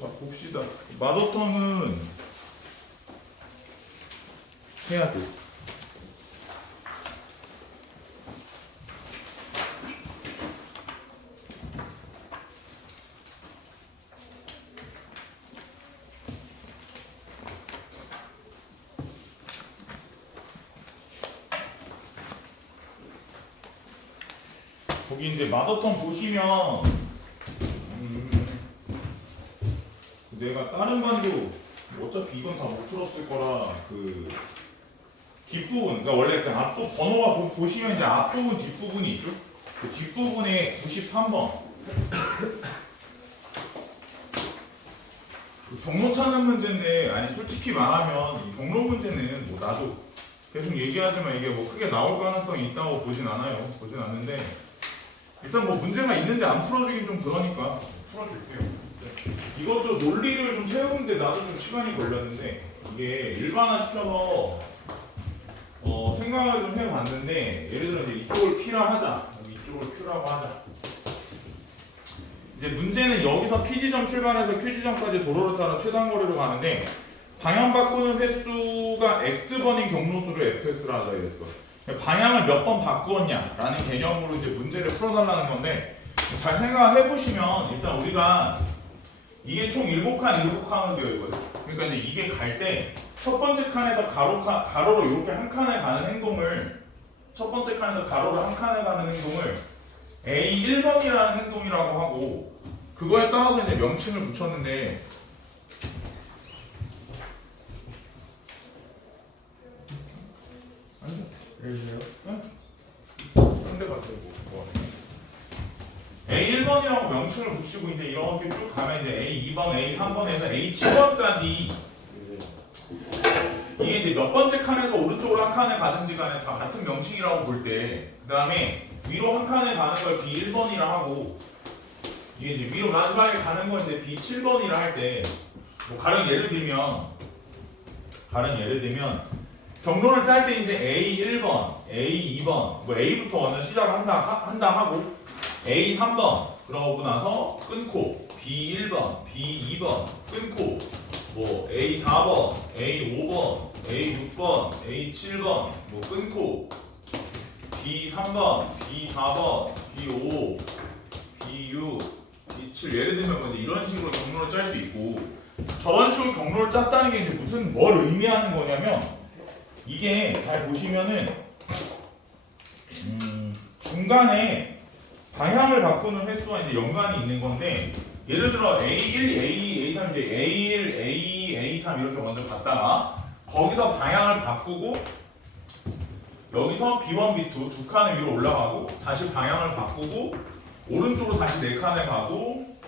자, 봅시다. 마더텅은 해야죠. 거기 이제 마더텅 보시면 내가 다른 반도 어차피 이건 다 못 풀었을 거라 그 뒷부분, 그러니까 원래 그 앞부 번호가 보시면 이제 앞부분 뒷부분이 있죠. 그 뒷부분에 93번 그 경로 찾는 문제인데, 아니 솔직히 말하면 이 경로 문제는 뭐 나도 계속 얘기하지만 이게 뭐 크게 나올 가능성이 있다고 보진 않아요. 보진 않는데 일단 뭐 문제가 있는데 안 풀어주긴 좀 그러니까 풀어줄게요. 이것도 논리를 좀 세우는데 나도 좀 시간이 걸렸는데, 이게 일반화시켜서 생각을 좀 해봤는데, 예를 들어 이제 이쪽을 P라 하자, 이쪽을 Q라고 하자. 이제 문제는 여기서 P지점 출발해서 Q지점까지 도로를 따라 최단거리로 가는데, 방향 바꾸는 횟수가 X번인 경로수를 fx라 하자 이랬어. 방향을 몇 번 바꾸었냐라는 개념으로 이제 문제를 풀어달라는 건데, 잘 생각해 보시면 일단 우리가 이게 총 7칸으로 되어 있거든. 그러니까 이제 이게 갈 때 첫 번째 칸에서 가로로 이렇게 한 칸에 가는 행동을, 첫 번째 칸에서 가로로 한 칸에 가는 행동을 A1번이라는 행동이라고 하고, 그거에 따라서 이제 명칭을 붙였는데, 아니요. 여기세요? 응? 딴데 가세요. 뭐. A1번이라고 명칭을 붙이고 이제 이렇게 쭉 가면 이제 A2번, A3번에서 A7번까지 이게 이제 몇 번째 칸에서 오른쪽으로 한 칸에 가든지 간에 다 같은 명칭이라고 볼 때, 그 다음에 위로 한 칸에 가는 걸 B1번이라 하고, 이게 이제 위로 마지막에 가는 걸 이제 B7번이라 할 때, 뭐 가령 예를 들면 경로를 짤 때 이제 A1번, A2번, 뭐 A부터 먼저 시작을 한다 하고, A3번 그러고 나서 끊고, B1번, B2번 끊고, 뭐 A4번, A5번, A6번, A7번 뭐 끊고, B3번, B4번, B5, B6, B7 예를 들면 뭐 이런 식으로 경로를 짤 수 있고, 저런 식으로 경로를 짰다는 게 이제 뭘 의미하는 거냐면, 이게 잘 보시면은 중간에 방향을 바꾸는 횟수와 이제 연관이 있는 건데, 예를 들어 A1, A2, A3 이제 A1, A2, A3 이렇게 먼저 갔다가 거기서 방향을 바꾸고 여기서 B1, B2 두 칸을 위로 올라가고 다시 방향을 바꾸고 오른쪽으로 다시 네 칸에 가고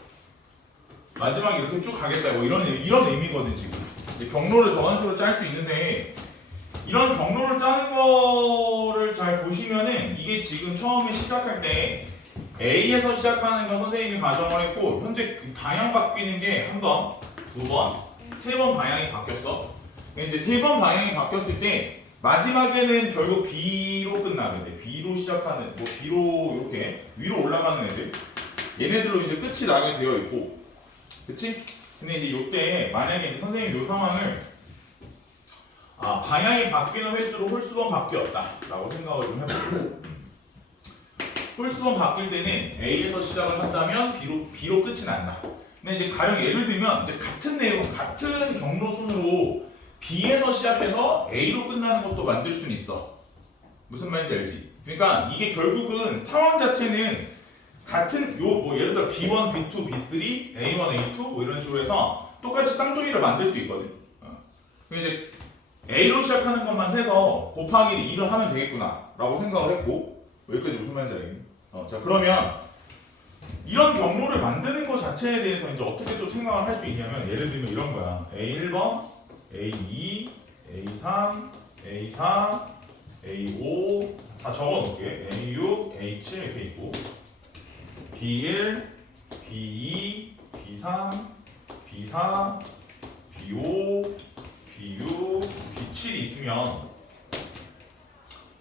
마지막에 이렇게 쭉 가겠다, 뭐 이런 의미거든. 지금 이제 경로를 저런 식으로 짤 수 있는데, 이런 경로를 짜는 거를 잘 보시면은 이게 지금 처음에 시작할 때 A에서 시작하는 걸 선생님이 가정을 했고, 현재 방향 바뀌는 게 한 번, 두 번, 세 번 방향이 바뀌었어. 이제 세 번 방향이 바뀌었을 때 마지막에는 결국 B로 끝나는데, B로 시작하는, 뭐 B로 이렇게 위로 올라가는 애들, 얘네들로 이제 끝이 나게 되어 있고, 그치? 근데 이제 이때 만약에 이제 선생님 이 상황을 방향이 바뀌는 횟수로 홀수번 바뀌었다라고 생각을 좀 해보고, 홀수번 바뀔 때는 A에서 시작을 한다면 B로 끝이 난다. 근데 이제 가령 예를 들면 이제 같은 내용, 같은 경로 순으로 B에서 시작해서 A로 끝나는 것도 만들 수는 있어. 무슨 말인지 알지? 그러니까 이게 결국은 상황 자체는 같은 뭐 예를 들어 B1, B2, B3, A1, A2 뭐 이런 식으로 해서 똑같이 쌍둥이를 만들 수 있거든. 이제 A로 시작하는 것만 세서 곱하기를 2를 하면 되겠구나 라고 생각을 했고, 여기까지 무슨 말인지 알겠니? 자, 그러면 이런 경로를 만드는 것 자체에 대해서 이제 어떻게 또 생각을 할 수 있냐면, 예를 들면 이런 거야. A1번, A2, A3, A4, A5 다 적어 놓을게. A6, A7 이렇게 있고, B1, B2, B3, B4, B5, B6, B7이 있으면,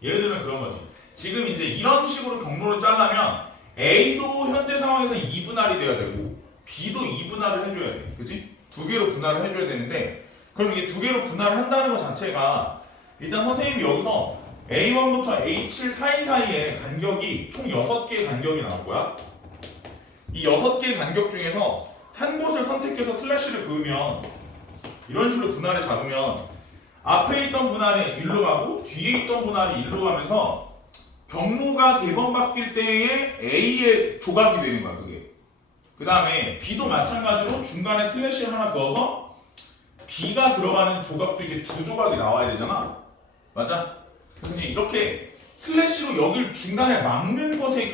예를 들면 그런 거지. 지금 이제 이런 식으로 경로를 짜려면 A도 현재 상황에서 2분할이 돼야 되고, B도 2분할을 해줘야 돼. 그치? 두 개로 분할을 해줘야 되는데, 그럼 이게 두 개로 분할을 한다는 것 자체가, 일단 선생님이 여기서 A1부터 A7 사이사이에 간격이 총 6개의 간격이 나올 거야. 이 6개의 간격 중에서 한 곳을 선택해서 슬래시를 그으면, 이런 식으로 분할을 잡으면 앞에 있던 분할이 1로 가고 뒤에 있던 분할이 1로 가면서 경로가 3번 바뀔 때에 A의 조각이 되는 거야, 그게. 그 다음에 B도 마찬가지로 중간에 슬래시 하나 그어서 B가 들어가는 조각도 이렇게 2조각이 나와야 되잖아. 맞아? 그래서 이렇게 슬래시로 여기를 중간에 막는 것의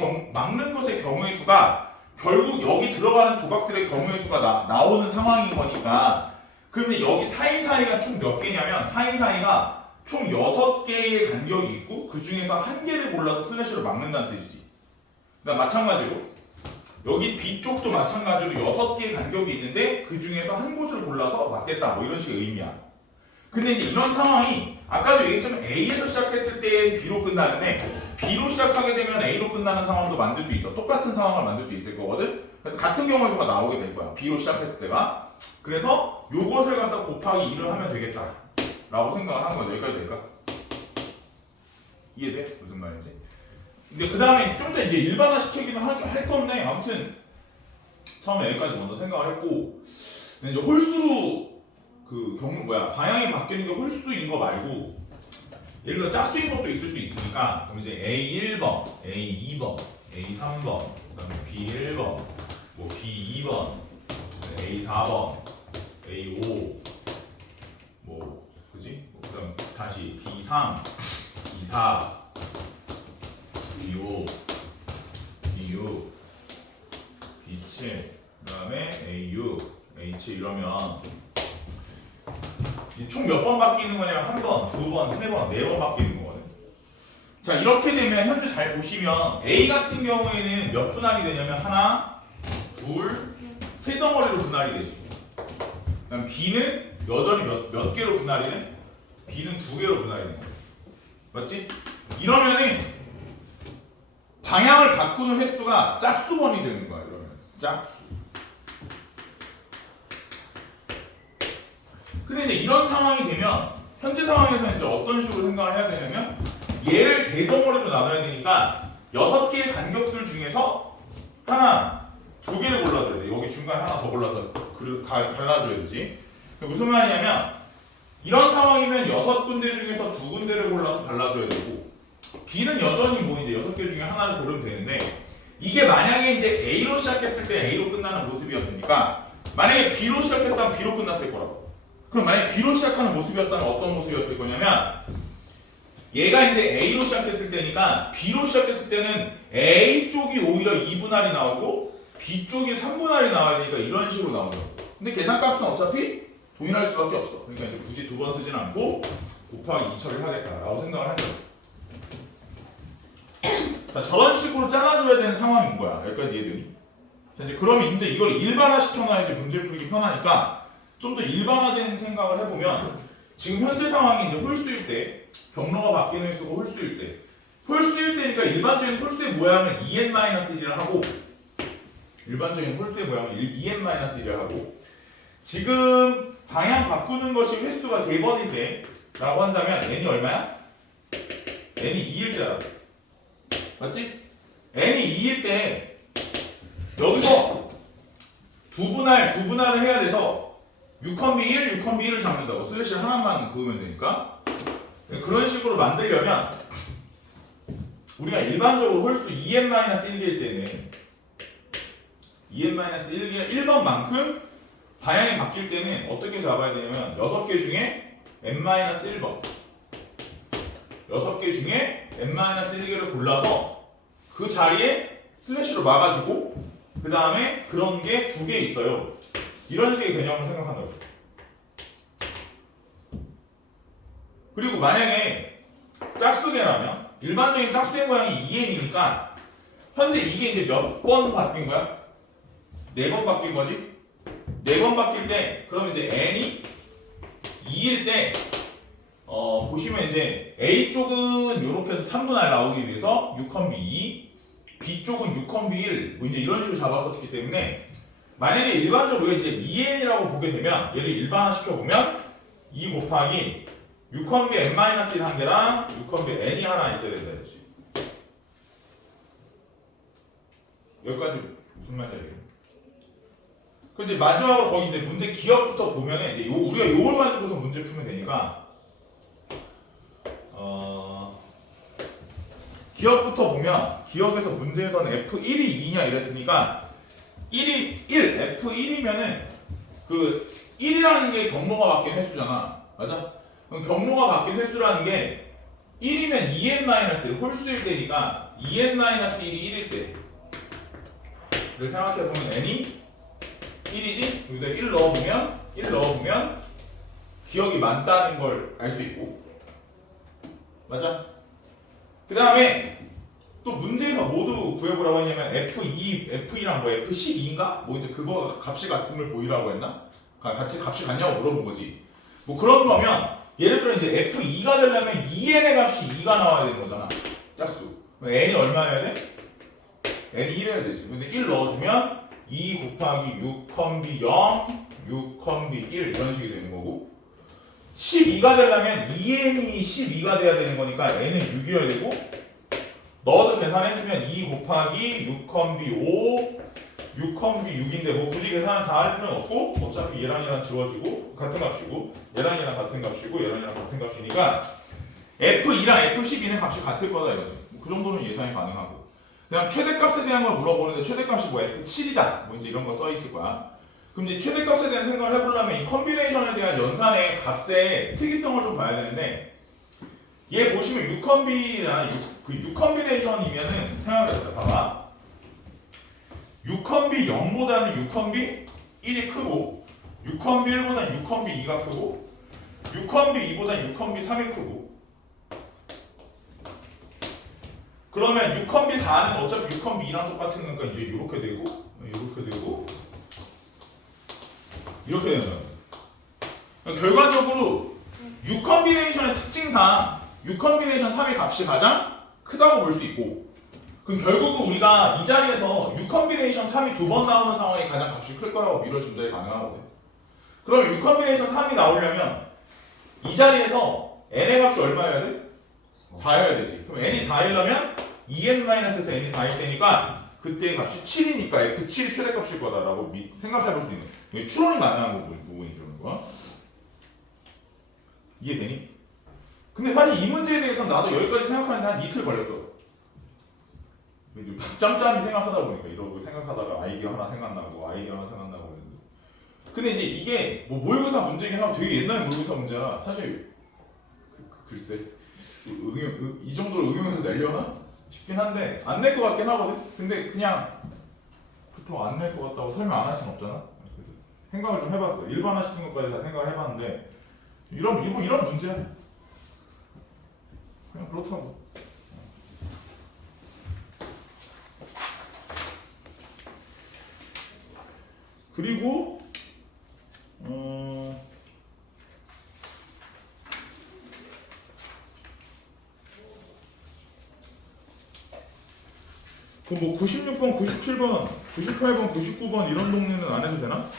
경우의 수가 결국 여기 들어가는 조각들의 경우의 수가 나오는 상황인 거니까. 그런데 여기 사이사이가 총 몇 개냐면 사이사이가 총 6개의 간격이 있고 그 중에서 한 개를 골라서 슬래시로 막는다는 뜻이지. 그다음 마찬가지로 여기 B쪽도 마찬가지로 6개의 간격이 있는데 그 중에서 한 곳을 골라서 막겠다, 뭐 이런 식의 의미야. 근데 이제 이런 상황이 아까도 얘기했지만 A에서 시작했을 때 B로 끝나는데 B로 시작하게 되면 A로 끝나는 상황도 만들 수 있어. 똑같은 상황을 만들 수 있을 거거든. 그래서 같은 경우의 수가 나오게 될 거야, B로 시작했을 때가. 그래서 요것을 갖다 곱하기 2를 하면 되겠다 라고 생각을 한 거죠. 여기까지 될까? 이해돼? 무슨 말인지? 근데 그 다음에 좀 더 이제 일반화 시키기는 할 건데, 아무튼 처음에 여기까지 먼저 생각을 했고, 근데 이제 홀수로 방향이 바뀌는 게 홀수인 거 말고 예를 들어 짝수인 것도 있을 수 있으니까, 그럼 이제 A1번, A2번, A3번, 그다음에 B1번, 뭐 B2번, A4번, A5, 뭐 그지? 그다음 다시 B3, B4, B5, B6, B7, 그다음에 A6, A7 이러면 총 몇 번 바뀌는 거냐면 한 번, 두 번, 세 번, 네 번 바뀌는 거거든. 자, 이렇게 되면 현재 잘 보시면 A 같은 경우에는 몇 분할이 되냐면 하나, 둘, 세 덩어리로 분할이 되지. 그다음 B는 여전히 몇 개로 분할이 돼? B는 2개로 분할이 돼. 맞지? 이러면은 방향을 바꾸는 횟수가 짝수번이 되는 거야. 이러면 짝수. 근데 이제 이런 상황이 되면 현재 상황에서 이제 어떤 식으로 생각을 해야 되냐면 얘를 3덩어리로 나눠야 되니까 6개의 간격들 중에서 하나, 2개를 골라줘야 돼. 여기 중간에 하나 더 골라서 갈라줘야 되지. 무슨 말이냐면 이런 상황이면 6군데 중에서 2군데를 골라서 갈라줘야 되고, B는 여전히 뭐 이제 6개 중에 하나를 고르면 되는데, 이게 만약에 이제 A로 시작했을 때 A로 끝나는 모습이었으니까 만약에 B로 시작했다면 B로 끝났을 거라고. 그럼 만약에 B로 시작하는 모습이었다면 어떤 모습이었을 거냐면, 얘가 이제 A로 시작했을 때니까 B로 시작했을 때는 A 쪽이 오히려 2분할이 나오고 B 쪽이 3분할이 나와야 되니까 이런 식으로 나오죠. 근데 계산값은 어차피 동일할 수밖에 없어. 그러니까 이제 굳이 2번 쓰진 않고 곱하기 2 처리하겠다라고 생각을 한 거죠. 자, 저런 식으로 잘라줘야 되는 상황인 거야. 여기까지 이해되니? 자, 이제 그러면 이제 이걸 일반화 시켜놔야지 문제를 풀기 편하니까 좀 더 일반화된 생각을 해보면, 지금 현재 상황이 이제 홀수일 때, 경로가 바뀌는 횟수가 홀수일 때니까 일반적인 홀수의 모양을 2n-1을 하고, 일반적인 홀수의 모양을 2n-1을 하고, 지금 방향 바꾸는 것이 횟수가 3번일 때 라고 한다면 n이 얼마야? n이 2일 때야. 맞지? n이 2일 때 여기서 두 분할을 해야 돼서 6,1, 6,1을 잡는다고. 슬래시 하나만 그으면 되니까. 그런 식으로 만들려면 우리가 일반적으로 홀수 2n-1개일 때는 2n-1개 1번만큼 방향이 바뀔 때는 어떻게 잡아야 되냐면 6개 중에 n-1번 6개 중에 n-1개를 골라서 그 자리에 슬래시로 막아주고, 그 다음에 그런 게 2개 있어요. 이런 식의 개념을 생각한다고. 그리고 만약에 짝수계라면 일반적인 짝수의 모양이 2n이니까 현재 이게 이제 몇 번 바뀐 거야? 4번 바뀐 거지? 4번 바뀔 때 그럼 이제 n이 2일 때 보시면 이제 A 쪽은 이렇게 해서 3분할 나오기 위해서 6,2, B 쪽은 6,1 뭐 이제 이런 식으로 잡았었기 때문에 만약에 일반적으로 이제 2n이라고 보게 되면 얘를 일반화 시켜보면 2 곱하기 6컴비 n-1 한 개랑 6컴비 n이 하나 있어야 된다 했지. 여기까지 무슨 말인지 알겠네. 그 이제 마지막으로 거기 이제 문제 기억부터 보면은 이제 우리가 요걸 가지고서 문제 풀면 되니까 기억부터 보면 기억에서 문제에서는 F1이 2냐 이랬으니까 1이 1, F1이면은 그 1이라는 게 경로가 바뀐 횟수잖아. 맞아? 그럼 경로가 바뀐 횟수라는 게 1이면 2n-1 홀수일 때니까 2n-1이 1일 때를 생각해보면 n이 1이지? 여기다 1 넣어보면 기억이 많다는 걸 알 수 있고 맞아? 그 다음에 또 문제에서 모두 구해보라고 했냐면 F2랑 뭐 F12인가? 뭐 이제 그거 값이 같은 걸 보이라고 했나? 같이 값이 같냐고 물어본 거지. 뭐 그런 거면 예를 들어 이제 F2가 되려면 2n의 값이 2가 나와야 되는 거잖아. 짝수. n이 얼마여야 돼? n이 1 해야 되지. 근데 1 넣어주면 2 곱하기 6 컴비 0, 6 컴비 1 이런 식이 되는 거고 12가 되려면 2n이 12가 돼야 되는 거니까 n은 6이어야 되고 넣어서 계산해주면 2 곱하기 6 컴비 5, 6 컴비 6인데 뭐 굳이 계산을 다 할 필요는 없고 어차피 얘랑 얘랑 지워지고 같은 값이고 얘랑 얘랑 같은 값이고 얘랑 얘랑 같은 값이니까 F2랑 F12는 값이 같을 거다 이거지. 그 정도는 예상이 가능하고 그냥 최대값에 대한 걸 물어보는데 최대값이 뭐 F7이다 뭐 이제 이런 거 써 있을 거야. 그럼 이제 최대값에 대한 생각을 해보려면 이 컨비네이션에 대한 연산의 값의 특이성을 좀 봐야 되는데 얘 보시면 6컴비나 그 6컴비네이션이면은 생각해보자. 봐봐. 6컴비 0보다는 6컴비 1이 크고 6컴비 1보다는 6컴비 2가 크고 6컴비 2보다는 6컴비 3이 크고 그러면 6컴비 4는 어차피 6컴비 2랑 똑같은 거니까 이제 이렇게 되고 이렇게 되고 이렇게 되는 거야. 그러니까 결과적으로 6컴비네이션의 특징상 6컴비네이션 3의 값이 가장 크다고 볼 수 있고 그럼 결국은 우리가 이 자리에서 6컴비네이션 3이 두 번 나오는 상황이 가장 값이 클 거라고 밀어준다에 가능하거든. 그러면 6컴비네이션 3이 나오려면 이 자리에서 n의 값이 얼마여야 돼? 4여야 되지. 그럼 n이 4이려면 2n-에서 n이 4일 때니까 그때의 값이 7이니까 F7이 최대값일 거다라고 생각해 볼 수 있는 이게 추론이 가능한 부분이죠. 이해되니? 근데 사실 이 문제에 대해서는 나도 여기까지 생각하는데 한 이틀 걸렸어. 짬짬이 생각하다 보니까 이러고 생각하다가 아이디어 하나 생각나고 했는데 근데 이제 이게 뭐 모의고사 문제긴 하고 되게 옛날 모의고사 문제라 사실 글쎄 이 정도로 응용해서 내려나 싶긴 한데 안 낼 것 같긴 하거든. 근데 그냥 그렇다고 안 낼 것 같다고 설명 안 할 수는 없잖아. 그래서 생각을 좀 해봤어. 일반화 시킨 것까지 다 생각을 해봤는데 이런 문제야. 그냥 그렇다고. 그리고 그 뭐 96번, 97번, 98번, 99번 이런 동네는 안 해도 되나?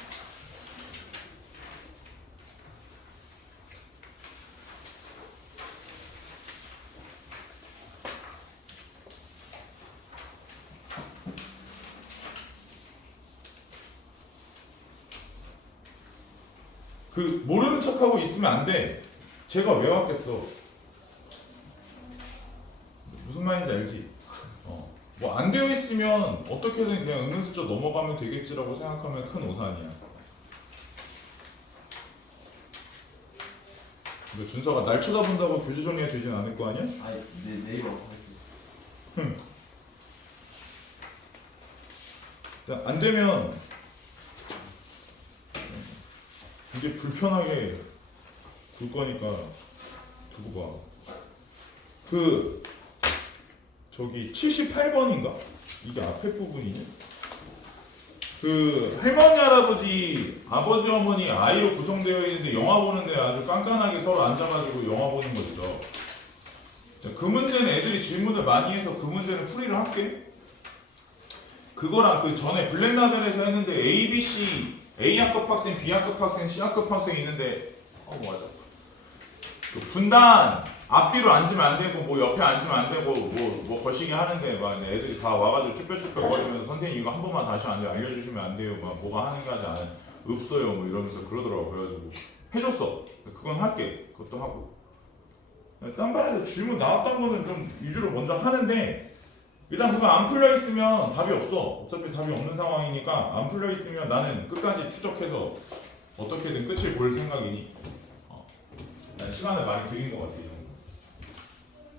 그 모르는 척하고 있으면 안 돼. 제가 왜 왔겠어? 무슨 말인지 알지? 뭐 안 되어 있으면 어떻게든 그냥 은근슬쩍 넘어가면 되겠지라고 생각하면 큰 오산이야. 근데 준서가 날 쳐다본다고 교재 정리가 되진 않을 거 아니야? 아니 네이버 안 되면 이제 불편하게 굴 거니까 두고 봐. 그 저기 78번인가? 이게 앞에 부분이네. 그 할머니 할아버지 아버지 어머니 아이로 구성되어 있는데 영화 보는데 아주 깐깐하게 서로 앉아가지고 영화 보는 거 있어. 자, 그 문제는 애들이 질문을 많이 해서 그 문제는 풀이를 할게. 그거랑 그 전에 블랙라벨에서 했는데 A, B, C, A학급 학생, B학급 학생, C학급 학생이 있는데 맞아. 그 분단 앞뒤로 앉으면 안 되고 뭐 옆에 앉으면 안 되고 뭐 거시기 하는데 막 애들이 다 와가지고 쭈뼛쭈뼛거리면서 선생님 이거 한 번만 다시 알려주시면 안 돼요. 막 뭐가 하는 게 아직 없어요. 뭐 이러면서 그러더라고. 그래가지고 해줬어. 그건 할게. 그것도 하고. 딴 반에서 질문 나왔던 거는 좀 위주로 먼저 하는데 일단 그거 안 풀려 있으면 답이 없어. 어차피 답이 없는 상황이니까 안 풀려 있으면 나는 끝까지 추적해서 어떻게든 끝을 볼 생각이니. 난 시간을 많이 들인 것 같아.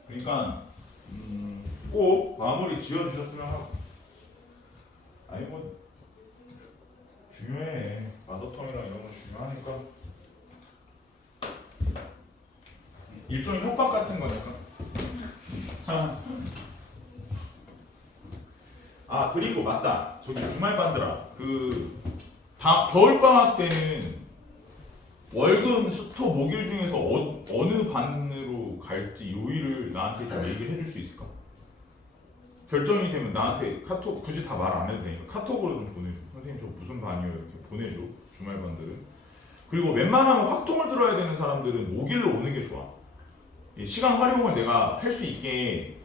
그러니까 꼭 마무리 지어주셨으면 하고. 아니 뭐 중요해. 마더텅이랑 이런 거 중요하니까. 일종의 협박 같은 거니까. 아 그리고 맞다. 저기 주말반들아. 겨울방학 때는 월금, 수토, 목일 중에서 어느 반으로 갈지 요일을 나한테 좀 얘기를 해줄 수 있을까? 결정이 되면 나한테 카톡 굳이 다 말 안 해도 되니까 카톡으로 좀 보내줘. 선생님 저 무슨 반이요 이렇게 보내줘. 주말반들은. 그리고 웬만하면 확통을 들어야 되는 사람들은 목일로 오는 게 좋아. 시간 활용을 내가 할 수 있게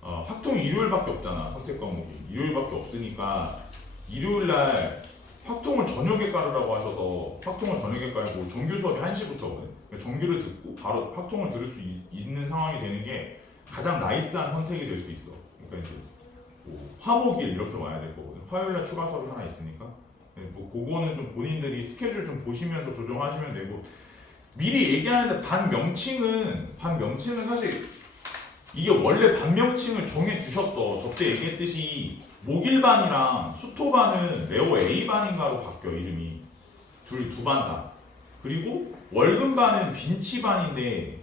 확통이 일요일밖에 없잖아. 선택 과목이 일요일밖에 없으니까 일요일날 확통을 저녁에 깔으라고 하셔서 확통을 저녁에 깔고 정규 수업이 1시부터거든. 그러니까 정규를 듣고 바로 확통을 들을 수 있는 상황이 되는 게 가장 나이스한 선택이 될 수 있어. 그러니까 이제 뭐 화목일 이렇게 와야 될 거거든. 화요일날 추가 수업이 하나 있으니까. 뭐 그거는 좀 본인들이 스케줄 좀 보시면서 조정하시면 되고 미리 얘기하는데 반명칭은 사실 이게 원래 반명칭을 정해 주셨어. 저때 얘기했듯이 목일반이랑 수토반은 레오 A반인가로 바뀌어 이름이 두 반 다. 그리고 월금반은 빈치반인데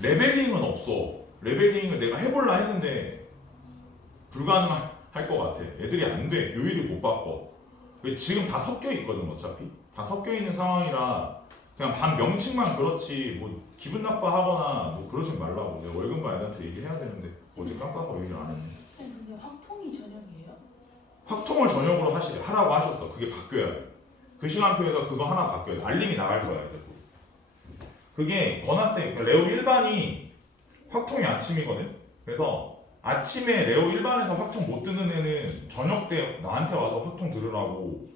레벨링은 없어. 레벨링을 내가 해볼라 했는데 불가능할 것 같아. 애들이 안 돼. 요일을 못 바꿔. 지금 다 섞여 있거든. 어차피 다 섞여 있는 상황이라 그냥 반 명칭만 그렇지 뭐 기분 나빠하거나 뭐 그러지 말라고. 내가 월급반 애한테 얘기해야 되는데 어제 깜빡하고 얘기를 안 했네. 근데 확통이 저녁이에요? 확통을 저녁으로 하라고 하셨어. 그게 바뀌어야 돼. 그 시간표에서 그거 하나 바뀌어야 돼. 알림이 나갈 거야. 이제. 그게 권하쌤 레오 1반이 확통이 아침이거든. 그래서 아침에 레오 1반에서 확통 못 듣는 애는 저녁 때 나한테 와서 확통 들으라고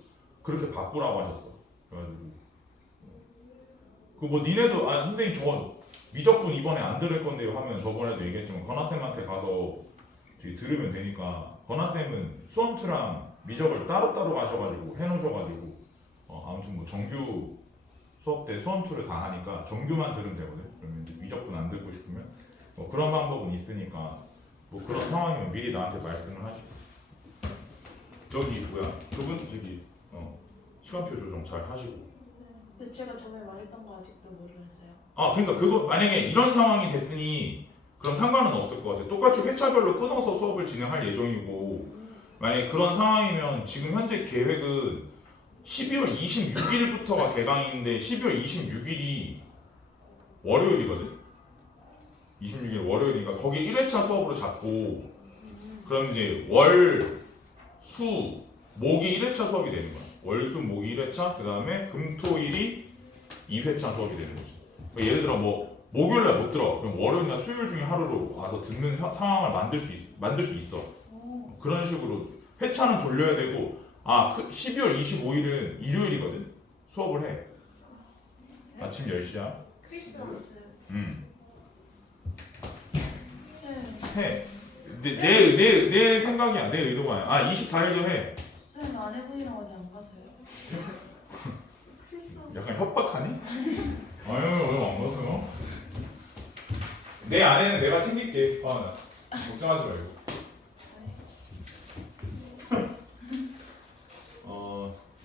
그렇게 바꾸라고 하셨어. 그래가지고 그 뭐 니네도 선생님 저 미적분 이번에 안 들을 건데요 하면 저번에도 얘기했지만 건아쌤한테 가서 들으면 되니까 건아쌤은 수험투랑 미적을 따로따로 가셔가지고 해놓으셔가지고 아무튼 뭐 정규 수업 때 수험투를 다 하니까 정규만 들으면 되거든. 그러면 이제 미적분 안 듣고 싶으면 뭐 그런 방법은 있으니까 뭐 그런 상황이면 미리 나한테 말씀을 하시고. 저기 뭐야 그분 저기 시간표 조정 잘 하시고. 근데 제가 저번에 말했던 거 아직도 모르겠어요. 그러니까 그거 만약에 이런 상황이 됐으니 그럼 상관은 없을 것 같아. 똑같이 회차별로 끊어서 수업을 진행할 예정이고 만약에 그런 상황이면 지금 현재 계획은 12월 26일부터가 개강인데 12월 26일이 월요일이거든. 26일 월요일이니까 거기 1회차 수업으로 잡고 그럼 이제 월, 수, 목이 1회차 수업이 되는 거야. 월, 수, 목이 1회차 그 다음에 금, 토, 일이 2회차 수업이 되는 거지. 예를 들어 뭐 목요일날 못 들어. 그럼 월요일이나 수요일 중에 하루로 와서 듣는 상황을 만들 수 있어. 그런 식으로 회차는 돌려야 되고 12월 25일은 일요일이거든. 수업을 해. 아침 10시야. 크리스마스. 네. 해. 내 생각이야. 내 의도가 아니야. 24일도 해. 쌤 아내분이랑 어디 안 가세요? 크리스마스. 약간 협박하니? 아유 왜 안 가세요? 내 아내는 내가 챙길게. 걱정하지 말고.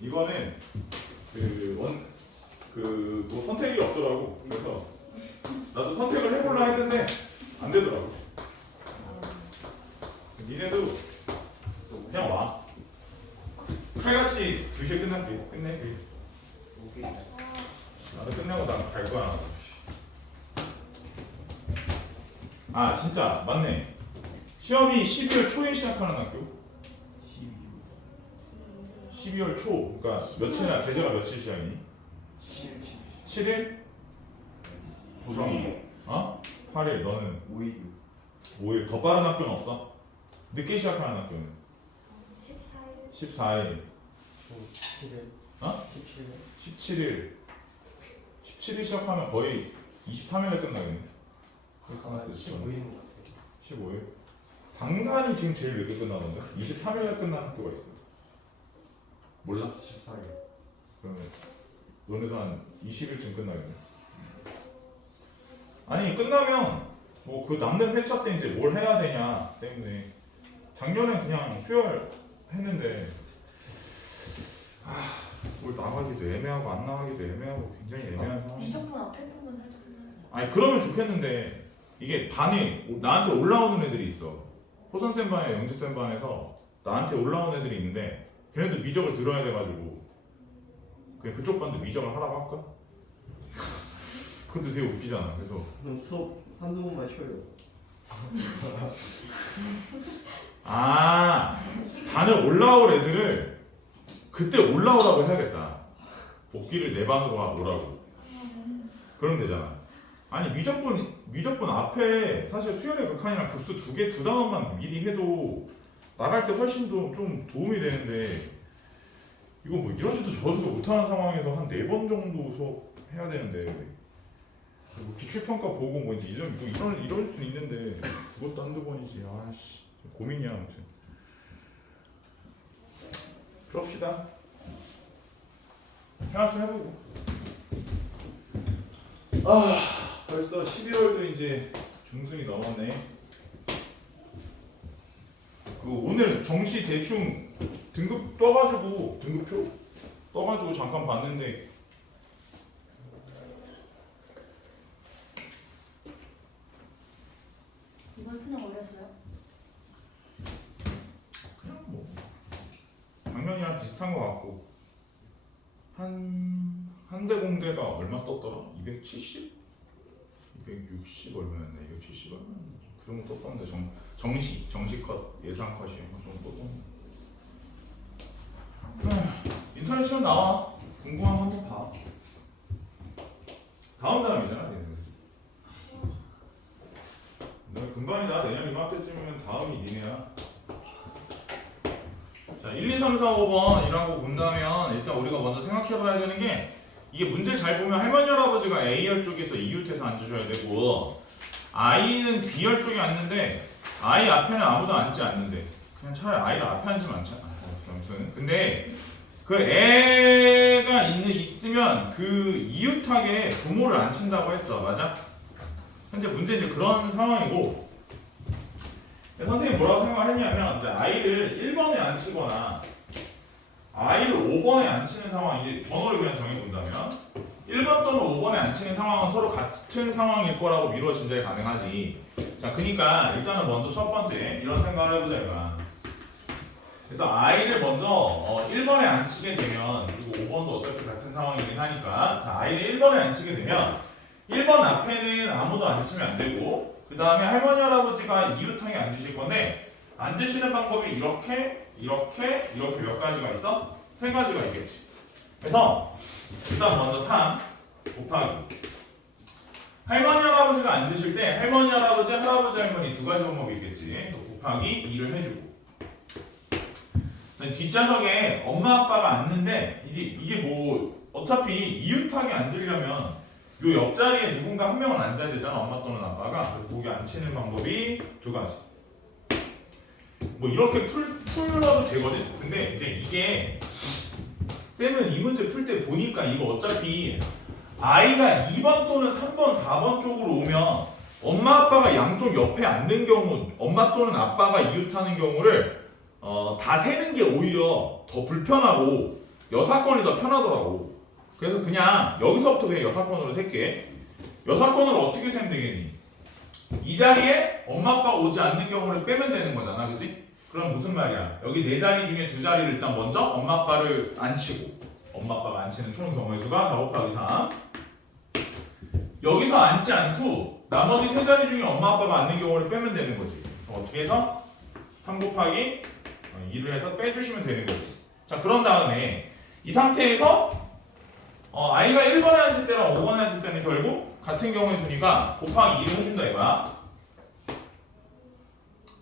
이거는 뭐 선택이 없더라고. 그래서 나도 선택을 해볼라 했는데 안 되더라고. 니네도 그냥 와. 칼같이 2시에 끝낼게. 나도 끝내고 나 갈 거야. 진짜 맞네. 시험이 12월 초에 시작하는 학교? 12월 12월 초. 그러니까 며칠이야? 계절가 며칠 시작이니? 7일? 보성. 어? 8일. 너는 5일 5일. 더 빠른 학교는 없어? 늦게 시작하는 학교는? 14일 14일. 17일 어? 17일 17일. 17일 시작하면 거의 23일에 끝나겠네. 크리스마스 전. 15일인 것 같아요 15일. 당산이 지금 제일 늦게 끝나던데? 23일에 끝나는 학교가 있어. 몰라? 14일 그러면 너네도 한 20일쯤 끝나겠네. 아니 끝나면 뭐 그 남는 회차 때 이제 뭘 해야 되냐 때문에 작년엔 그냥 수혈 했는데 뭘 나가기도 애매하고 안 나가기도 애매하고 굉장히 애매한 상황. 이적분 앞에 부분 살짝 끝나는 아니 그러면 좋겠는데 이게 반에 나한테 올라오는 애들이 있어. 호선쌤 반에 영지쌤 반에서 나한테 올라온 애들이 있는데 걔네도 미적을 들어야 돼가지고 그냥 그쪽 반도 미적을 하라고 할까? 그것도 되게 웃기잖아. 그래서 그럼 수업 한두 번만 쉬어요 아 반에 올라올 애들을 그때 올라오라고 해야겠다. 복귀를 내 반으로 오라고. 그러면 되잖아. 아니 미적분 앞에 사실 수열의 극한이랑 급수 두 단원만 미리 해도 나갈 때 훨씬 더 좀 도움이 되는데 이거 뭐 이러지도 저러지도 못하는 상황에서 한 4번 정도 수업 해야 되는데 뭐 기출평가 보고 뭐 이제 이럴 수는 있는데 그것도 한두 번이지. 아씨 고민이야. 아무튼 그럽시다. 생각 좀 해보고. 벌써 12월도 이제 중순이 넘었네. 그 오늘 정시 대충 등급 떠가지고 등급표 떠가지고 잠깐 봤는데 이번 수능 올렸어요? 그냥 뭐 작년이랑 비슷한 것 같고 한대 공대가 얼마 떴더라? 270? 260 얼마였나? 270 얼마? 그 정도 떴던데 정시 컷 예상 컷이 그 정도 떴던데. 인터넷 시험 나와. 궁금한 거 한번 봐. 다음이잖아. 너 금방이다. 내년 이맘때쯤이면 다음이 니네야. 자, 1, 2, 3, 4, 5번이라고 본다면 일단 우리가 먼저 생각해봐야 되는 게 이게 문제를 잘 보면 할머니 할아버지가 A열 쪽에서 E유태에서 앉으셔야 되고 I는 B열 쪽에 앉는데 I 앞에는 아무도 앉지 않는데 그냥 차라리 I를 앞에 앉으면 않잖아. 아무튼 근데 그 애가 있으면 그 이웃하게 부모를 앉힌다고 했어. 맞아? 현재 문제는 그런 상황이고 선생님이 뭐라고 생각했냐면 이제 I를 1번에 앉히거나 I를 5번에 앉히는 상황이 번호를 그냥 정해본다면 1번 또는 5번에 앉히는 상황은 서로 같은 상황일 거라고 미루어 진작이 가능하지. 자, 그러니까 일단은 먼저 첫 번째 이런 생각을 해보자 이거야. 그래서 I를 먼저 1번에 앉히게 되면 그리고 5번도 어차피 같은 상황이긴 하니까 자, I를 1번에 앉히게 되면 1번 앞에는 아무도 앉히면 안 되고 그 다음에 할머니 할아버지가 이웃항에 앉으실 건데 앉으시는 방법이 이렇게 몇 가지가 있어? 3가지가 있겠지. 그래서 일단 먼저 3 곱하기 할머니 할아버지가 앉으실 때 할머니 할아버지 할머니 2가지 방법이 있겠지. 곱하기 2를 해주고 뒷좌석에 엄마 아빠가 앉는데 이게 뭐 어차피 이웃항에 앉으려면 요 옆자리에 누군가 한 명은 앉아야 되잖아. 엄마 또는 아빠가. 그래서 거기 앉히는 방법이 2가지. 뭐 이렇게 풀어도 되거든. 근데 이제 이게 쌤은 이 문제 풀 때 보니까 이거 어차피 I가 2번 또는 3번, 4번 쪽으로 오면 엄마 아빠가 양쪽 옆에 앉는 경우 엄마 또는 아빠가 이웃하는 경우를 다 세는 게 오히려 더 불편하고 여사건이 더 편하더라고. 그래서 그냥 여기서부터 그냥 여사건으로 셀게. 여사건을 어떻게 세면 되겠니? 이 자리에 엄마 아빠가 오지 않는 경우를 빼면 되는 거잖아. 그치? 그럼 무슨 말이야? 여기 4자리 중에 2자리를 일단 먼저 엄마 아빠를 앉히고 엄마 아빠가 앉히는 총 경우의 수가 4 곱하기 3 여기서 앉지 않고 나머지 3자리 중에 엄마 아빠가 앉는 경우를 빼면 되는 거지. 어떻게 해서? 3 곱하기 2를 해서 빼주시면 되는 거지. 자, 그런 다음에 이 상태에서 i가 1번에 앉을 때랑 5번에 앉을 때는 결국 같은 경우의 순위가 곱하기 2를 해준다 이거야.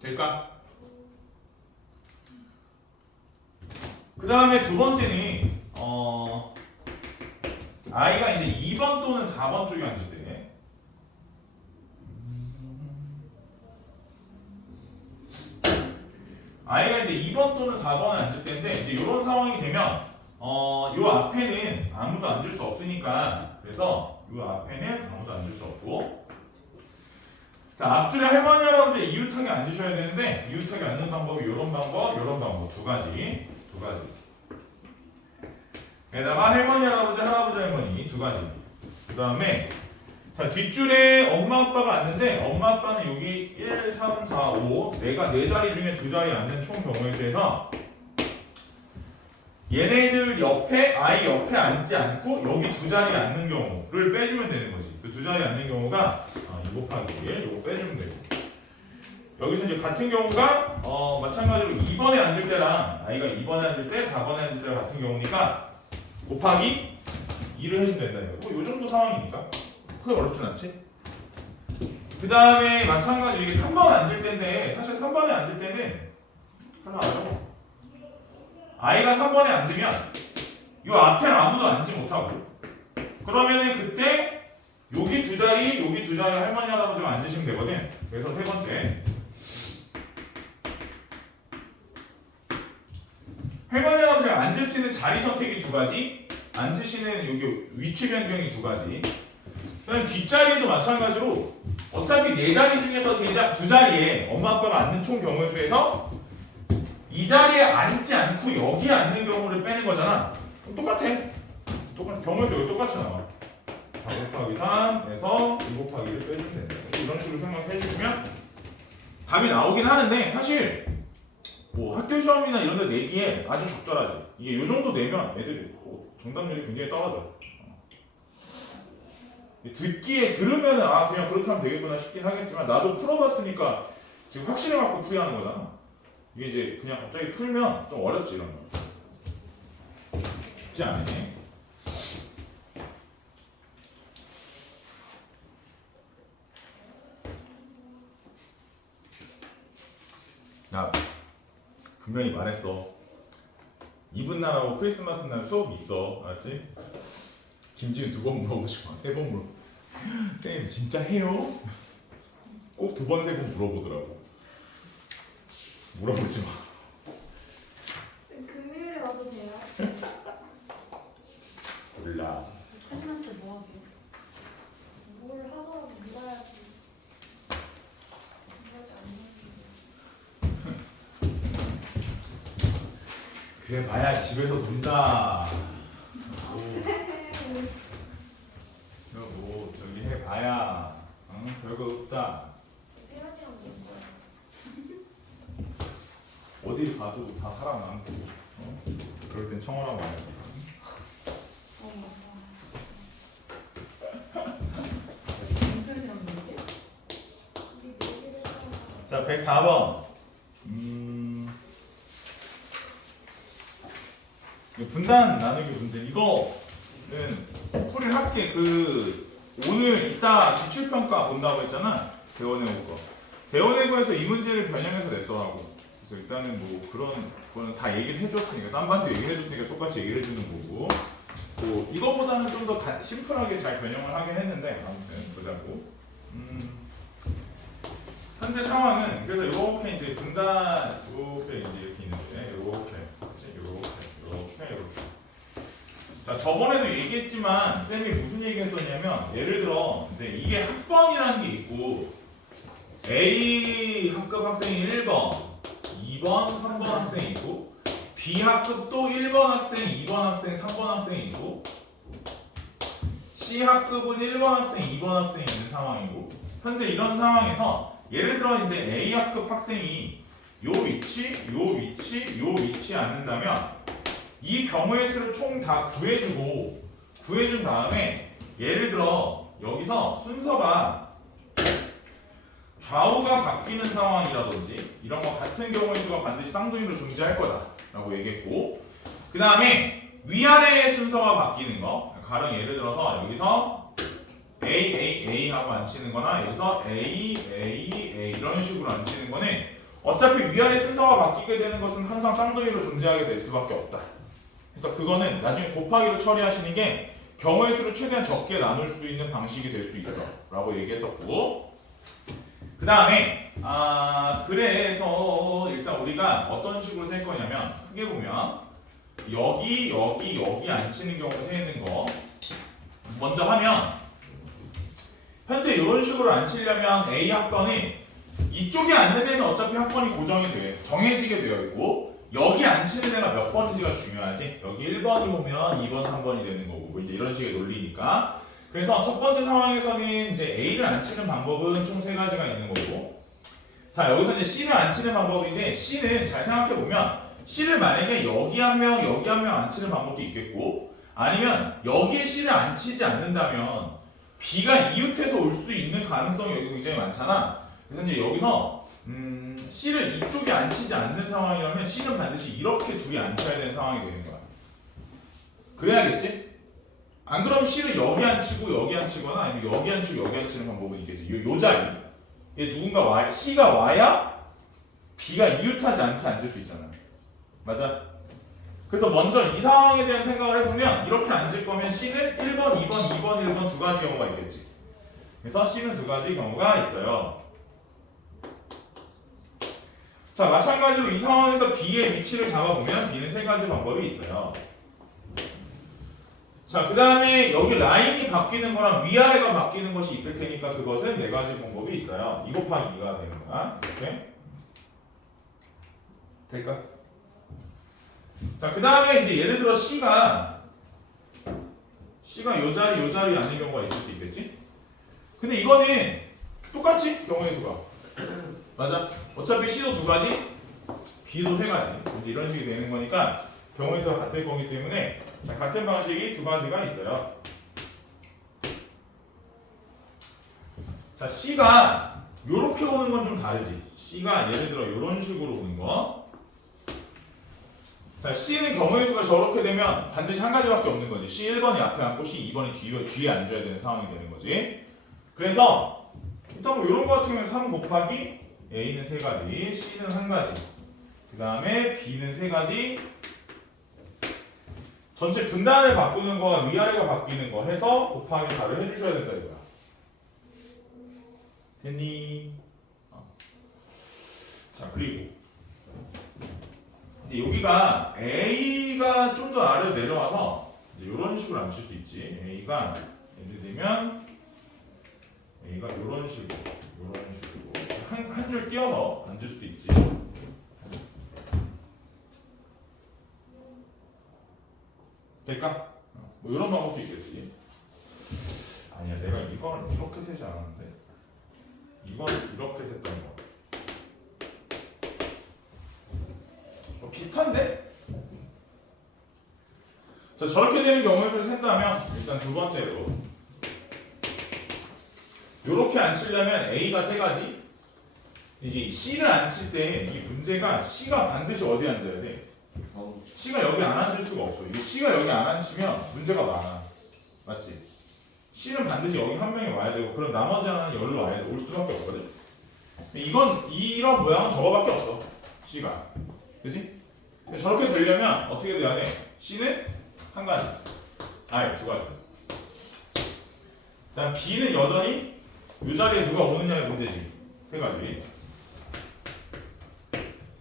될까? 그 다음에 두 번째는 i가 이제 2번 또는 4번 쪽에 앉을 때 i가 이제 2번 또는 4번에 앉을 때인데 이제 이런 상황이 되면 요 앞에는 아무도 앉을 수 없으니까 그래서 요 앞에는 아무도 앉을 수 없고 자 앞줄에 할머니 할아버지 이웃하게 앉으셔야 되는데 이웃하게 앉는 방법이 요런 방법 두 가지 게다가 할머니 할머니 두 가지 그 다음에 자 뒷줄에 엄마 아빠가 앉는데 엄마 아빠는 여기 1, 3, 4, 5 내가 네 자리 중에 두 자리 앉는 총 경우에 대해서 얘네들 옆에 i 옆에 앉지 않고 여기 두 자리에 앉는 경우를 빼주면 되는 거지. 그 두 자리에 앉는 경우가 2 곱하기 1 이거 빼주면 되고 여기서 이제 같은 경우가 마찬가지로 2번에 앉을 때랑 i가 2번에 앉을 때 4번에 앉을 때랑 같은 경우니까 곱하기 2를 해주면 된다. 요 정도 상황이니까 크게 어렵진 않지. 그 다음에 마찬가지로 이게 3번 앉을 때인데 사실 3번에 앉을 때는 하나 알아요. i가 3번에 앉으면 이 앞에는 아무도 앉지 못하고 그러면은 그때 여기 두 자리 할머니 할아버지가 앉으시면 되거든. 그래서 세 번째 할머니 할아버지가 앉을 수 있는 자리 선택이 두 가지 앉으시는 여기 위치 변경이 두 가지 그다음 뒷자리에도 마찬가지로 어차피 네 자리 중에서 두 자리에 엄마 아빠가 앉는 총 경우 수에서 이 자리에 앉지 않고 여기에 앉는 경우를 빼는 거잖아. 똑같아. 경우에서 여기 똑같이 나와. 4 곱하기 3에서 2 곱하기 1을 빼주면 된다. 이런 식으로 생각해 주시면 답이 나오긴 하는데 사실 뭐 학교 시험이나 이런 데 내기에 아주 적절하지. 이게 요 정도 내면 애들이 정답률이 굉장히 떨어져. 듣기에 들으면은 그냥 그렇게 하면 되겠구나 싶긴 하겠지만 나도 풀어봤으니까 지금 확신을 갖고 풀이하는 거잖아. 이게 이제 그냥 갑자기 풀면 좀 어렵지 이런 거. 쉽지 않네. 야, 분명히 말했어. 이분 날하고 크리스마스 날 수업 있어. 알았지? 김지은 2번 물어보시고 3번 물어. 쌤 진짜 해요? 꼭 2번 3번 물어보더라고. 물어보지 마. 금요일에 와도 돼요? 몰라. 크리스마스 때 뭐 하게요? 뭘 하더라도 믿어야지. 그래 봐야 집에서 논다. 뭐 저기 해봐야 별거 없다. 세연이랑 논 거야. 어딜 가도 다 살아남고 그럴 땐 청어라고 해야지. 정수현이랑 놀게? 우리 얘기를 했잖아. 자 104번. 분단 나누기 문제 이거는 풀이를 할게. 오늘 이따 기출평가 본다고 했잖아. 대원외고 거. 대원외고에서 이 문제를 변형해서 냈더라고. 그래서 일단은 뭐 그런 거는 다 얘기를 해줬으니까 딴 반도 얘기를 해줬으니까 똑같이 얘기를 해주는 거고 뭐 이거보다는 좀 더 심플하게 잘 변형을 하긴 했는데 아무튼 보자고. 현재 상황은 그래서 이렇게 이제 분단 이렇게 이렇게 있는데 이렇게. 자 저번에도 얘기했지만 쌤이 무슨 얘기했었냐면 예를 들어 이제 이게 학번이라는 게 있고 A 학급 학생이 1번, 2번, 3번 학생이 있고 B 학급 또 1번 학생, 2번 학생, 3번 학생이 있고 C 학급은 1번 학생, 2번 학생이 있는 상황이고 현재 이런 상황에서 예를 들어 이제 A 학급 학생이 요 위치에 앉는다면 이 경우의 수를 총 다 구해준 다음에 예를 들어 여기서 순서가 좌우가 바뀌는 상황이라든지 이런 거 같은 경우의 수가 반드시 쌍둥이로 존재할 거다라고 얘기했고 그 다음에 위아래의 순서가 바뀌는 거. 가령 예를 들어서 여기서 A 하고 앉히는 거나 여기서 A 이런 식으로 앉히는 거는 어차피 위아래 순서가 바뀌게 되는 것은 항상 쌍둥이로 존재하게 될 수밖에 없다. 그래서 그거는 나중에 곱하기로 처리하시는 게 경우의 수를 최대한 적게 나눌 수 있는 방식이 될 수 있어 라고 얘기했었고, 그 다음에 그래서 일단 우리가 어떤 식으로 셀 거냐면 크게 보면 여기 앉히는 경우 세는 거 먼저 하면, 현재 이런 식으로 앉히려면 A 학번이 이쪽에 앉는 애는 어차피 학번이 고정이 돼 정해지게 되어 있고, 여기 앉히는 애가 몇 번인지가 중요하지. 여기 1번이 오면 2번, 3번이 되는 거고 이제 이런 식의 논리니까. 그래서 첫 번째 상황에서는 이제 A를 앉히는 방법은 총 3가지가 있는 거고, 자 여기서 이제 C를 앉히는 방법인데, C는 잘 생각해 보면 C를 만약에 여기 한 명, 여기 한 명 앉히는 방법도 있겠고, 아니면 여기에 C를 앉히지 않는다면 B가 이웃해서 올 수 있는 가능성이 여기 굉장히 많잖아. 그래서 이제 여기서 C를 이쪽에 앉히지 않는 상황이라면 C는 반드시 이렇게 둘이 앉혀야 되는 상황이 되는 거야. 그래야겠지? 안 그러면 C를 여기 앉히고 여기 앉히거나 아니면 여기 앉히고 여기 앉히는 방법은 있겠지. 요 자리. 누군가 와야, C가 와야 B가 이웃하지 않게 앉을 수 있잖아. 맞아? 그래서 먼저 이 상황에 대한 생각을 해보면 이렇게 앉을 거면 C는 1번, 2번, 2번, 1번 두 가지 경우가 있겠지. 그래서 C는 두 가지 경우가 있어요. 자, 마찬가지로 이 상황에서 B의 위치를 잡아보면 B는 3가지 방법이 있어요. 자, 그 다음에 여기 라인이 바뀌는 거랑 위아래가 바뀌는 것이 있을 테니까 그것은 4가지 방법이 있어요. 2 곱하기 2가 되는 거야. 이렇게. 될까? 자, 그 다음에 이제 예를 들어 C가 요 자리 앉는 경우가 있을 수 있겠지? 근데 이거는 똑같지? 경우의 수가. 맞아? 어차피 C도 2가지, B도 3가지. 이제 이런 식이 되는 거니까 경우의 수가 같을 거기 때문에, 자, 같은 방식이 2가지가 있어요. 자, C가 요렇게 오는 건 좀 다르지. C가 예를 들어 요런 식으로 오는 거. 자, C는 경우의 수가 저렇게 되면 반드시 한 가지밖에 없는 거지. C 1번이 앞에 앉고 C 2번이 뒤에 앉아야 되는 상황이 되는 거지. 그래서 일단 뭐 이런 거 같은 경우는 3 곱하기 A는 3가지, C는 1가지, 그 다음에 B는 3가지, 전체 분단을 바꾸는 거와 위아래가 바뀌는 거 해서 곱하기 4를 해주셔야 된다 이거야. 됐니? 자, 그리고 이제 여기가 A가 좀 더 아래로 내려와서 이제 이런 식으로 앉힐 수 있지. A가 예를 들면 A가 이런 식으로 한 줄 띄어 넣어 앉을 수도 있지. 될까? 뭐 이런 방법도 있겠지. 아니야, 내가 이걸 이렇게 세지 않았는데 이건 이렇게 셌던 거. 비슷한데? 자, 저렇게 되는 경우의 수를 센다면 일단 두 번째로 요렇게 앉히려면 A가 3가지, 이제 C를 앉힐 때 이 문제가 C가 반드시 어디 앉아야 돼? C가 여기 안 앉을 수가 없어. 이 C가 여기 안 앉히면 문제가 많아. 맞지? C는 반드시 여기 한 명이 와야 되고, 그럼 나머지 하나는 여기로 와야 돼. 올 수밖에 없거든. 이런 모양은 저거밖에 없어. C가. 그치? 저렇게 되려면 어떻게 돼야 돼? C는 1가지. 아니, 2가지. 일단 B는 여전히 이 자리에 누가 오느냐의 문제지. 3가지.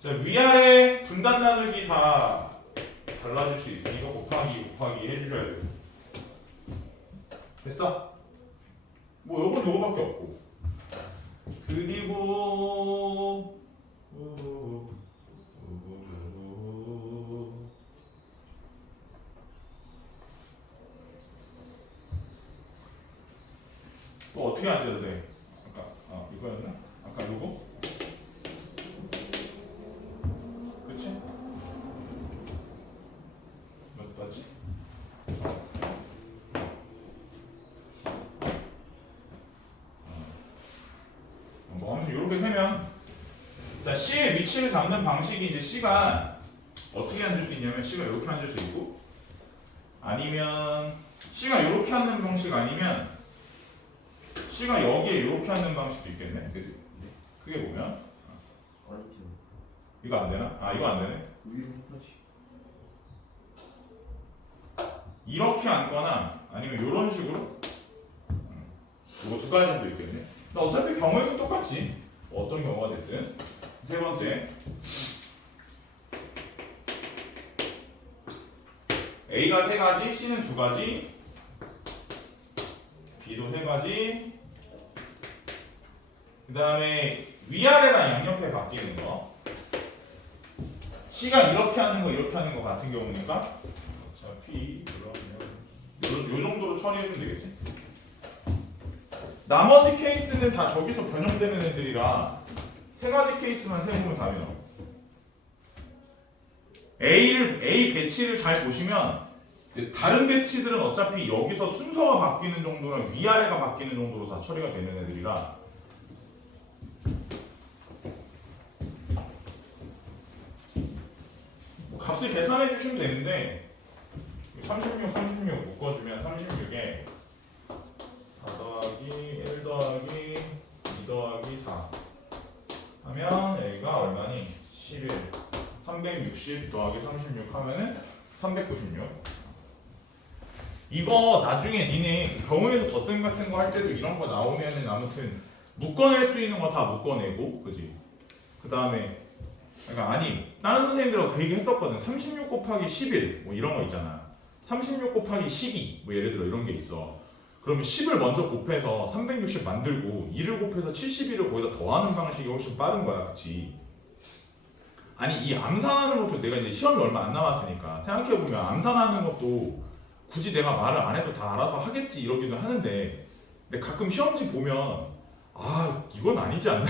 자, 위아래 분단 나누기 다 달라질 수 있으니까 곱하기 해주셔야 돼요. 됐어? 뭐 요건 요거밖에 없고. 그리고 또 어떻게 앉아도 돼? 아까 이거였나? 아까 요거? 그치? 몇 가지? 뭐 아무튼 요렇게 되면, 자, C의 위치를 잡는 방식이 이제 C가 어떻게 앉을 수 있냐면 C가 이렇게 앉을 수 있고 아니면 C가 이렇게 앉는 방식 아니면 C가 여기에 이렇게 앉는 방식도 있겠네. 그치? 크게 보면 아니죠. 이거 안 되나? 아 이거 안 되네. 위로 하나씩. 이렇게 앉거나 아니면 이런 식으로 이거 두 가지 정도 있겠네. 나 어차피 경우는 똑같지. 어떤 경우가 됐든. 세 번째 A가 세 가지, C는 두 가지, B도 세 가지. 그 다음에 위아래랑 양옆에 바뀌는 거. C가 이렇게 하는 거, 이렇게 하는 거 같은 경우니까 어차피 그러면 요 정도로 처리해주면 되겠지. 나머지 케이스는 다 저기서 변형되는 애들이라 세 가지 케이스만 세보면 답이 나와. A 배치를 잘 보시면 이제 다른 배치들은 어차피 여기서 순서가 바뀌는 정도랑 위아래가 바뀌는 정도로 다 처리가 되는 애들이라 값을 계산해 주시면 되는데 36 묶어주면 36에 4 더하기 1 더하기 2 더하기 4 하면 여기가 얼마니? 11 360 더하기 36 하면은 396. 이거 나중에 니네 경우에서 덧셈 같은 거 할 때도 이런 거 나오면은 아무튼 묶어낼 수 있는 거 다 묶어내고 그지? 그 다음에 그러니까 아니 다른 선생님들하고 그 얘기 했었거든. 36 곱하기 11 뭐 이런 거 있잖아. 36 곱하기 12 뭐 예를 들어 이런 게 있어. 그러면 10을 먼저 곱해서 360 만들고 2를 곱해서 71을 거기다 더하는 방식이 훨씬 빠른 거야. 그치? 아니 이 암산하는 것도 내가 이제 시험이 얼마 안 남았으니까 생각해보면 암산하는 것도 굳이 내가 말을 안 해도 다 알아서 하겠지 이러기도 하는데 근데 가끔 시험지 보면 아 이건 아니지 않나?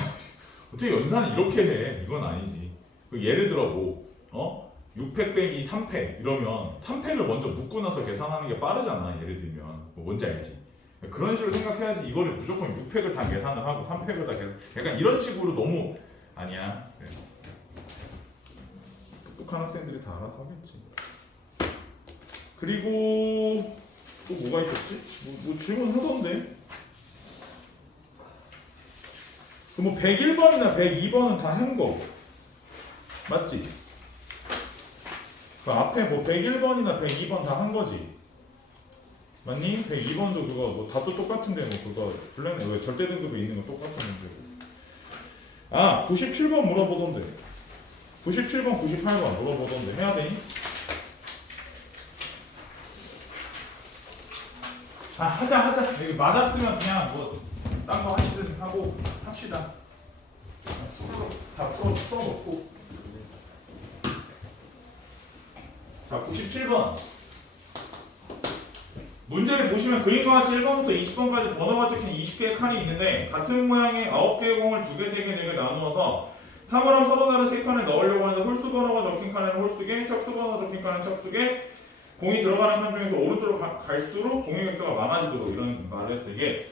어떻게 연산을 이렇게 해? 이건 아니지. 예를 들어 뭐 6팩 빼기 3팩 이러면 3팩을 먼저 묶고 나서 계산하는 게 빠르잖아. 예를 들면 뭐 뭔지 알지? 그런 식으로 생각해야지 이거를 무조건 6팩을 다 계산을 하고 3팩을 다 계산 약간 이런 식으로 너무 아니야. 똑똑한 학생들이 다 알아서 하겠지. 그리고 또 뭐가 있었지? 뭐 질문 하던데. 뭐 101번이나 102번은 다 한 거고 맞지? 그 앞에 뭐 101번이나 102번 다 한 거지 맞니? 102번도 그거 뭐 답도 똑같은데 뭐 그거 블랙 왜 절대 등급에 있는 거 똑같은 문제고. 아 97번 물어보던데 97번 98번 물어보던데 해야 되니? 아 하자 여기 맞았으면 그냥 뭐 딴 거 하시든 하고 합시다. 다 풀어놓고. 자 97번 문제를 보시면 그림과 같이 1번부터 20번까지 번호가 찍힌 20개의 칸이 있는데 같은 모양의 9개의 공을 2개, 3개, 4개 나누어서 사물함 서로 다른 3칸에 넣으려고 하는데 홀수 번호가 적힌 칸에는 홀수개, 척수 번호가 적힌 칸에는 척수개, 공이 들어가는 칸 중에서 오른쪽으로 갈수록 공의 개수가 많아지도록 이런 말을 했어. 이게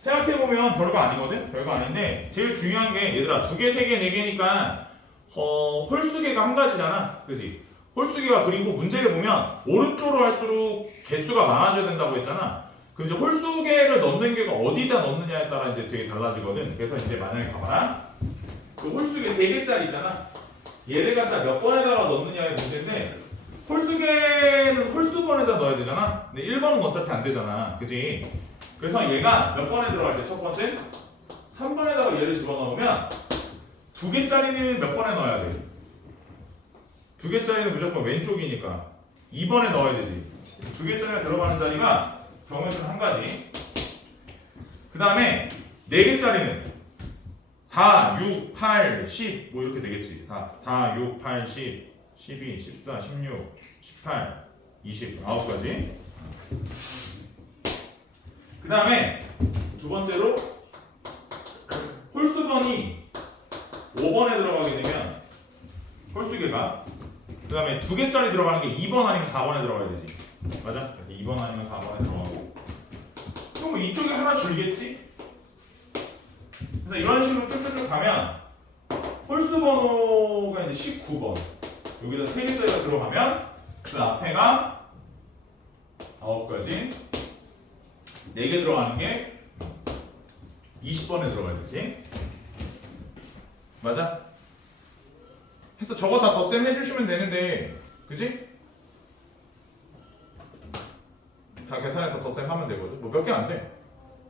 생각해보면 별거 아니거든? 별거 아닌데 제일 중요한 게 얘들아 2개, 3개, 4개니까 홀수개가 한 가지잖아. 그지? 홀수개가 그리고 문제를 보면 오른쪽으로 갈수록 개수가 많아져야 된다고 했잖아. 그럼 이제 홀수개를 넣는 개가 어디다 넣느냐에 따라 이제 되게 달라지거든. 그래서 이제 만약에 봐봐라. 그 홀수개 3개짜리 있잖아. 얘를 갖다 몇 번에다가 넣느냐의 문제인데 홀수개는 홀수번에다 넣어야 되잖아. 근데 1번은 어차피 안 되잖아. 그지? 그래서 얘가 몇 번에 들어갈 때 첫 번째 3번에다가 얘를 집어넣으면 2개짜리는 몇 번에 넣어야 돼? 2개짜리는 무조건 왼쪽이니까 2번에 넣어야 되지. 2개짜리가 들어가는 자리가 경우에는 한 가지. 그 다음에 4개짜리는 4, 6, 8, 10 뭐 이렇게 되겠지. 4, 6, 8, 10, 12, 14, 16, 18, 20 9가지. 그 다음에 두 번째로 홀수번이 5번에 들어가게 되면 홀수개가 그 다음에 2개짜리 들어가는 게 2번 아니면 4번에 들어가야 되지. 맞아? 그래서 2번 아니면 4번에 들어가고 그럼 이쪽에 하나 줄겠지? 그래서 이런 식으로 쭉쭉쭉 가면 홀수 번호가 이제 19번 여기다 세 글자가 들어가면 그 앞에가 9가지 4개 들어가는 게 20번에 들어가야 되지. 맞아? 해서 저거 다 덧셈 해주시면 되는데, 그지? 다 계산해서 덧셈 하면 되거든. 뭐 몇 개 안 돼.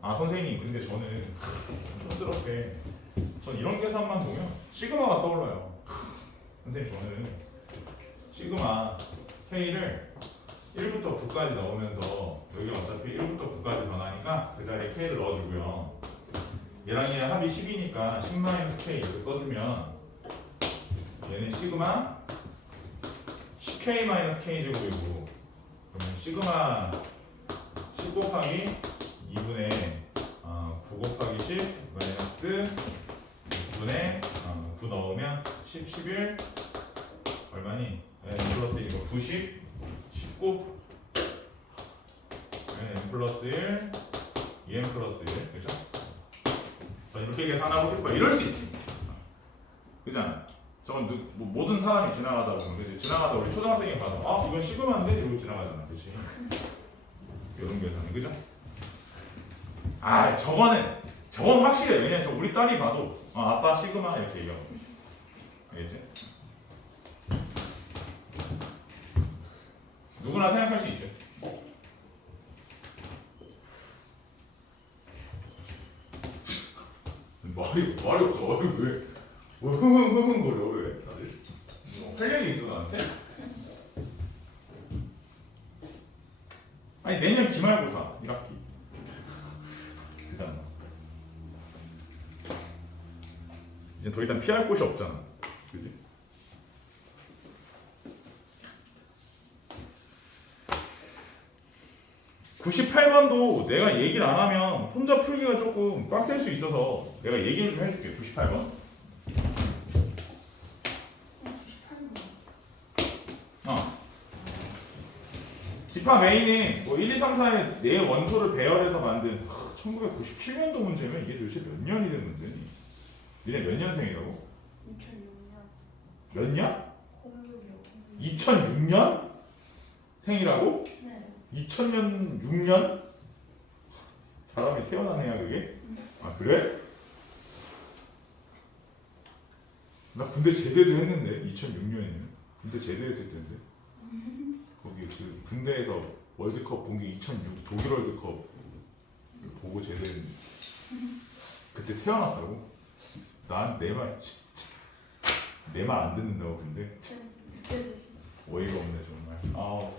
아 선생님, 근데 저는 촌스럽게 전 이런 계산만 보면 시그마가 떠올라요. 선생님, 저는 시그마 K를 1부터 9까지 넣으면서 여기가 어차피 1부터 9까지 변하니까 그 자리에 K를 넣어주고요. 얘랑 얘 합이 10이니까 10-K 이렇게 써주면 얘는 시그마 10K-K 제곱이고, 그러면 시그마 10 곱하기 2분의 9 곱하기 10 마이너스 6분의 9 넣으면 10, 11 얼마니? n 플러스 1이고 90, 19 n 플러스 1, 2n 플러스 1, 그죠? 이렇게 계산하고 싶어. 이럴 수 있지. 그잖아. 저건 뭐 모든 사람이 지나가다 보면, 그치? 지나가다 우리 초등학생이 봐도 아 이건 시그마인데 이러고 지나가잖아, 그치? 이런 계산은, 그죠? 아 저건 확실해. 왜냐면 저 우리 딸이 봐도 아빠 시그마 이렇게 얘기하고, 알겠지? 누구나 생각할 수 있죠. 말이 없어. 왜 흥흥흥흥거려, 왜 다들? 할 얘기 있어 나한테? 아니 내년 기말고사 1학기 그잖아. 이제 더 이상 피할 곳이 없잖아, 그지? (98번도) 내가 얘기를 안 하면 혼자 풀기가 조금 빡셀 수 있어서 내가 얘기를 좀 해줄게. 98번. 집합 A는 뭐 1, 2, 3, 4의 네 원소를 배열해서 만든 1997년도 문제면 이게 도대체 몇 년이 된 문제니? 니네 몇 년생이라고? 2006년 몇 년? 06이요. 2006년? 생이라고? 네. 2000년 6년? 사람이 태어난 해야 그게? 아 그래? 나 군대 제대도 했는데 2006년이면 군대 제대했을 텐데. 거기 그 군대에서 월드컵 본 게 2006 독일 월드컵 보고 제대했는데 그때 태어났다고? 난 내 말 안 듣는다고. 근데 어이가 없네 정말. 아우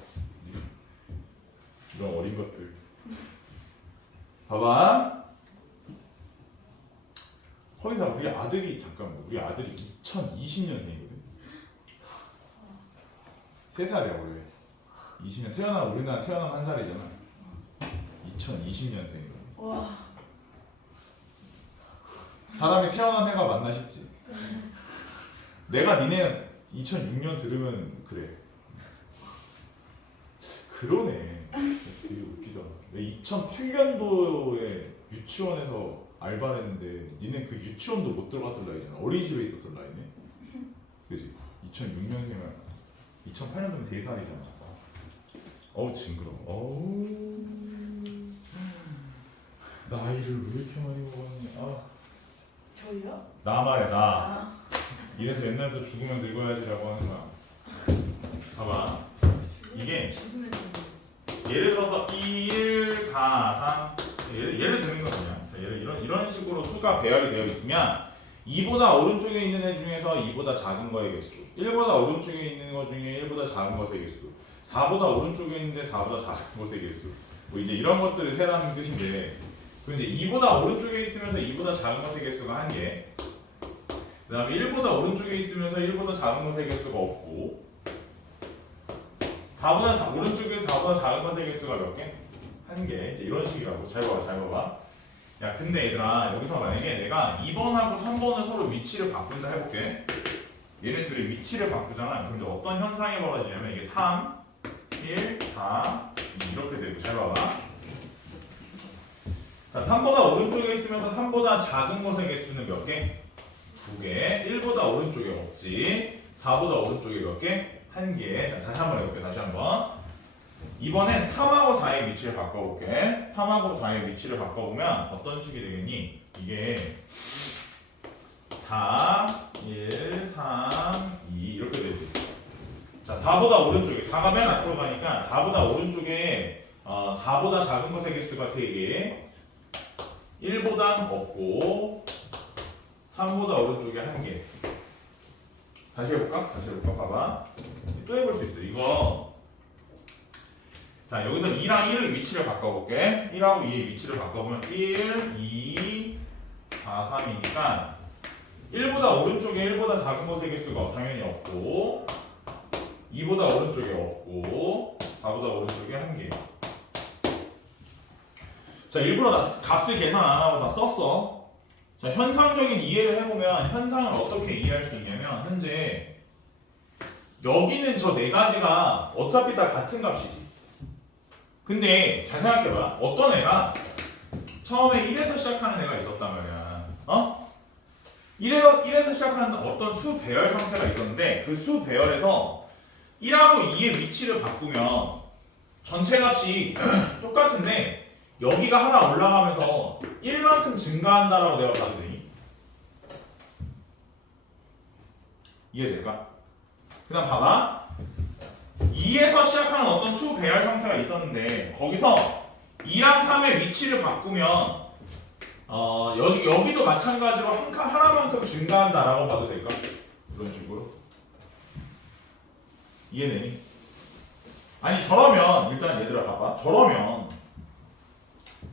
이런 어린 것들. 봐봐. 거기서 우리 아들이 2020년생이거든. 3살이야 원래. 20년 태어나 우리나라 태어나면 1살이잖아. 2020년생이거든. 와. 사람이 태어난 해가 맞나 싶지. 내가 니네 2006년 들으면 그래. 그러네. 되게 웃기다. 내가 2008년도에 유치원에서 알바를 했는데 니네 그 유치원도 못 들어갔을 나이잖아. 어린이집에 있었을 나이네. 그지? 2006년이면 2008년도면 3살이잖아. 어우 징그러워. 어우 나이를 왜 이렇게 많이 먹었니? 아. 저희요? 나 말해 나. 아. 이래서 옛날부터 죽으면 늙어야지라고 하는 거야. 봐봐. 이게 죽으면 예를 들어서 1, 4, 3 예를 드는 거 그냥 이런 식으로 수가 배열이 되어 있으면 2보다 오른쪽에 있는 애 중에서 2보다 작은 거의 개수, 1보다 오른쪽에 있는 거 중에 1보다 작은 것의 개수, 4보다 오른쪽에 있는데 4보다 작은 것의 개수, 뭐 이제 이런 것들을 세라는 뜻인데, 그 이제 2보다 오른쪽에 있으면서 2보다 작은 것의 개수가 1개, 그 다음에 1보다 오른쪽에 있으면서 1보다 작은 것의 개수가 없고, 4보다 오른쪽에서 4보다 작은 것의 개수가 몇 개? 1개. 이제 이런 식이라고. 잘 봐봐. 야 근데 얘들아 여기서 만약에 내가 2번하고 3번을 서로 위치를 바꾼다 해볼게. 얘네 둘이 위치를 바꾸잖아. 그럼 이제 어떤 현상이 벌어지냐면 이게 3, 1, 4 이렇게 되고. 잘 봐봐. 자 3보다 오른쪽에 있으면서 3보다 작은 것의 개수는 몇 개? 2개. 1보다 오른쪽에 없지. 4보다 오른쪽에 몇 개? 1개. 자, 다시 한번 해볼게. 다시 한번. 이번엔 3하고 4의 위치를 바꿔볼게. 3하고 4의 위치를 바꿔보면 어떤 식이 되겠니? 이게 4, 1, 3, 2 이렇게 되지. 자, 4보다 오른쪽에 4가 맨 앞으로 가니까 4보다 오른쪽에 4보다 작은 것의 개수가 3개, 1보단 없고 3보다 오른쪽에 1개. 다시 해볼까? 봐봐. 또 해볼 수 있어. 이거 자, 여기서 2랑 1의 위치를 바꿔볼게. 1하고 2의 위치를 바꿔보면 1, 2, 4, 3이니까 1보다 오른쪽에 1보다 작은 것의 개수가 당연히 없고 2보다 오른쪽에 없고 4보다 오른쪽에 1개. 자, 일부러 나 값을 계산 안 하고 다 썼어. 자, 현상적인 이해를 해보면 현상을 어떻게 이해할 수 있냐면 현재 여기는 저 네 가지가 어차피 다 같은 값이지. 근데 잘 생각해봐. 어떤 애가 처음에 1에서 시작하는 애가 있었단 말이야. 1에서 시작하는 어떤 수 배열 상태가 있었는데 그 수 배열에서 1하고 2의 위치를 바꾸면 전체 값이 똑같은데 여기가 하나 올라가면서 1만큼 증가한다라고 내가 봐도 되니? 이해될까? 그 다음 봐봐. 2에서 시작하는 어떤 수 배열 상태가 있었는데 거기서 2랑 3의 위치를 바꾸면 여기도 마찬가지로 한 칸 하나만큼 증가한다라고 봐도 될까? 이런 식으로. 이해되니? 아니 저러면 일단 얘들아 봐봐. 저러면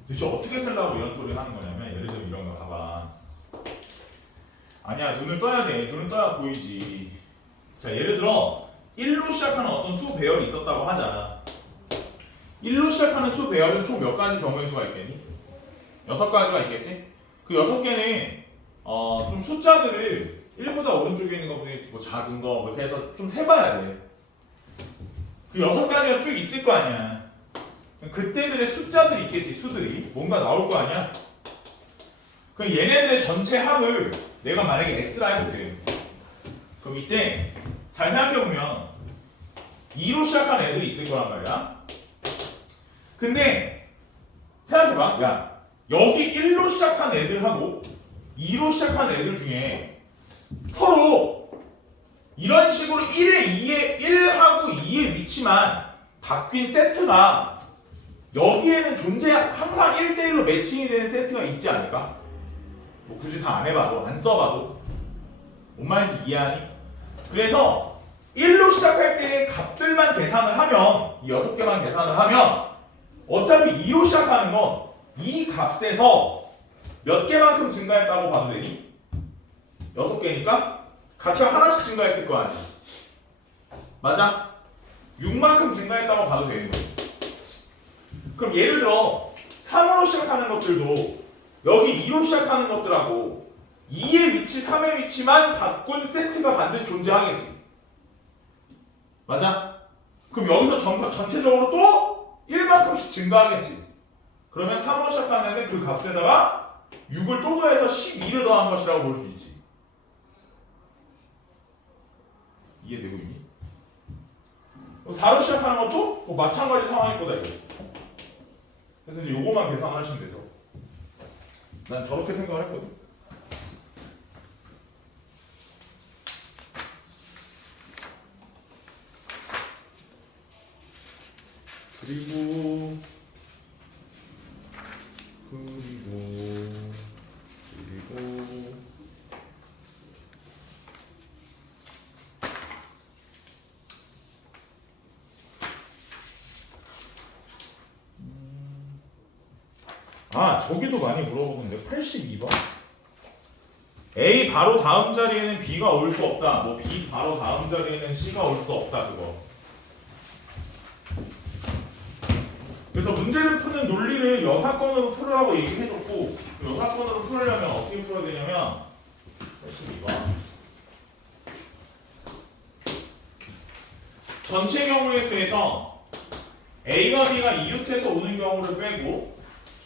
도대체 어떻게 살라고 이런 소리를 하는 거냐면 예를 들면 이런 거 봐봐. 아니야 눈을 떠야 돼. 눈을 떠야 보이지. 자 예를 들어 1로 시작하는 어떤 수 배열이 있었다고 하자. 1로 시작하는 수 배열은 총 몇 가지 경우의 수가 있겠니? 6가지가 있겠지? 그 6개는 좀 숫자들을 1보다 오른쪽에 있는 것보다 뭐 작은 거 뭐 이렇게 해서 좀 세봐야 돼. 그 6가지가 쭉 있을 거 아니야. 그때들의 숫자들이 있겠지. 수들이 뭔가 나올 거 아니야. 그럼 얘네들의 전체 합을 내가 만약에 S라 해볼게. 그럼 이때 잘 생각해보면 2로 시작한 애들이 있을 거란 말이야. 근데 생각해봐. 야 여기 1로 시작한 애들하고 2로 시작한 애들 중에 서로 이런 식으로 1하고 2의 위치만 바뀐 세트가 여기에는 항상 1대1로 매칭이 되는 세트가 있지 않을까? 뭐 굳이 다 안 해봐도 안 써봐도 뭔 말인지 이해하니? 그래서 1로 시작할 때의 값들만 계산을 하면 이 6개만 계산을 하면 어차피 2로 시작하는 건 이 값에서 몇 개만큼 증가했다고 봐도 되니? 6개니까 각각 하나씩 증가했을 거 아니야. 맞아? 6만큼 증가했다고 봐도 되는 거야. 그럼 예를 들어 3으로 시작하는 것들도 여기 2로 시작하는 것들하고 2의 위치, 3의 위치만 바꾼 세트가 반드시 존재하겠지. 맞아? 그럼 여기서 전체적으로 또 1만큼씩 증가하겠지. 그러면 3으로 시작하는 애는 그 값에다가 6을 또 더해서 12를 더한 것이라고 볼 수 있지. 이해되고 있니? 4로 시작하는 것도 뭐 마찬가지 상황일 거다 이거. 그래서 이제 요거만 계산하시면 돼서 난 저렇게 생각을 했거든. 그리고 저기도 많이 물어보는데 82번 A 바로 다음 자리에는 B가 올 수 없다. 뭐 B 바로 다음 자리에는 C가 올 수 없다. 그거. 그래서 문제를 푸는 논리를 여사건으로 풀으라고 얘기해줬고 여사건으로 풀으려면 어떻게 풀어야 되냐면 82번 전체 경우의 수에서 A가 B가 이웃에서 오는 경우를 빼고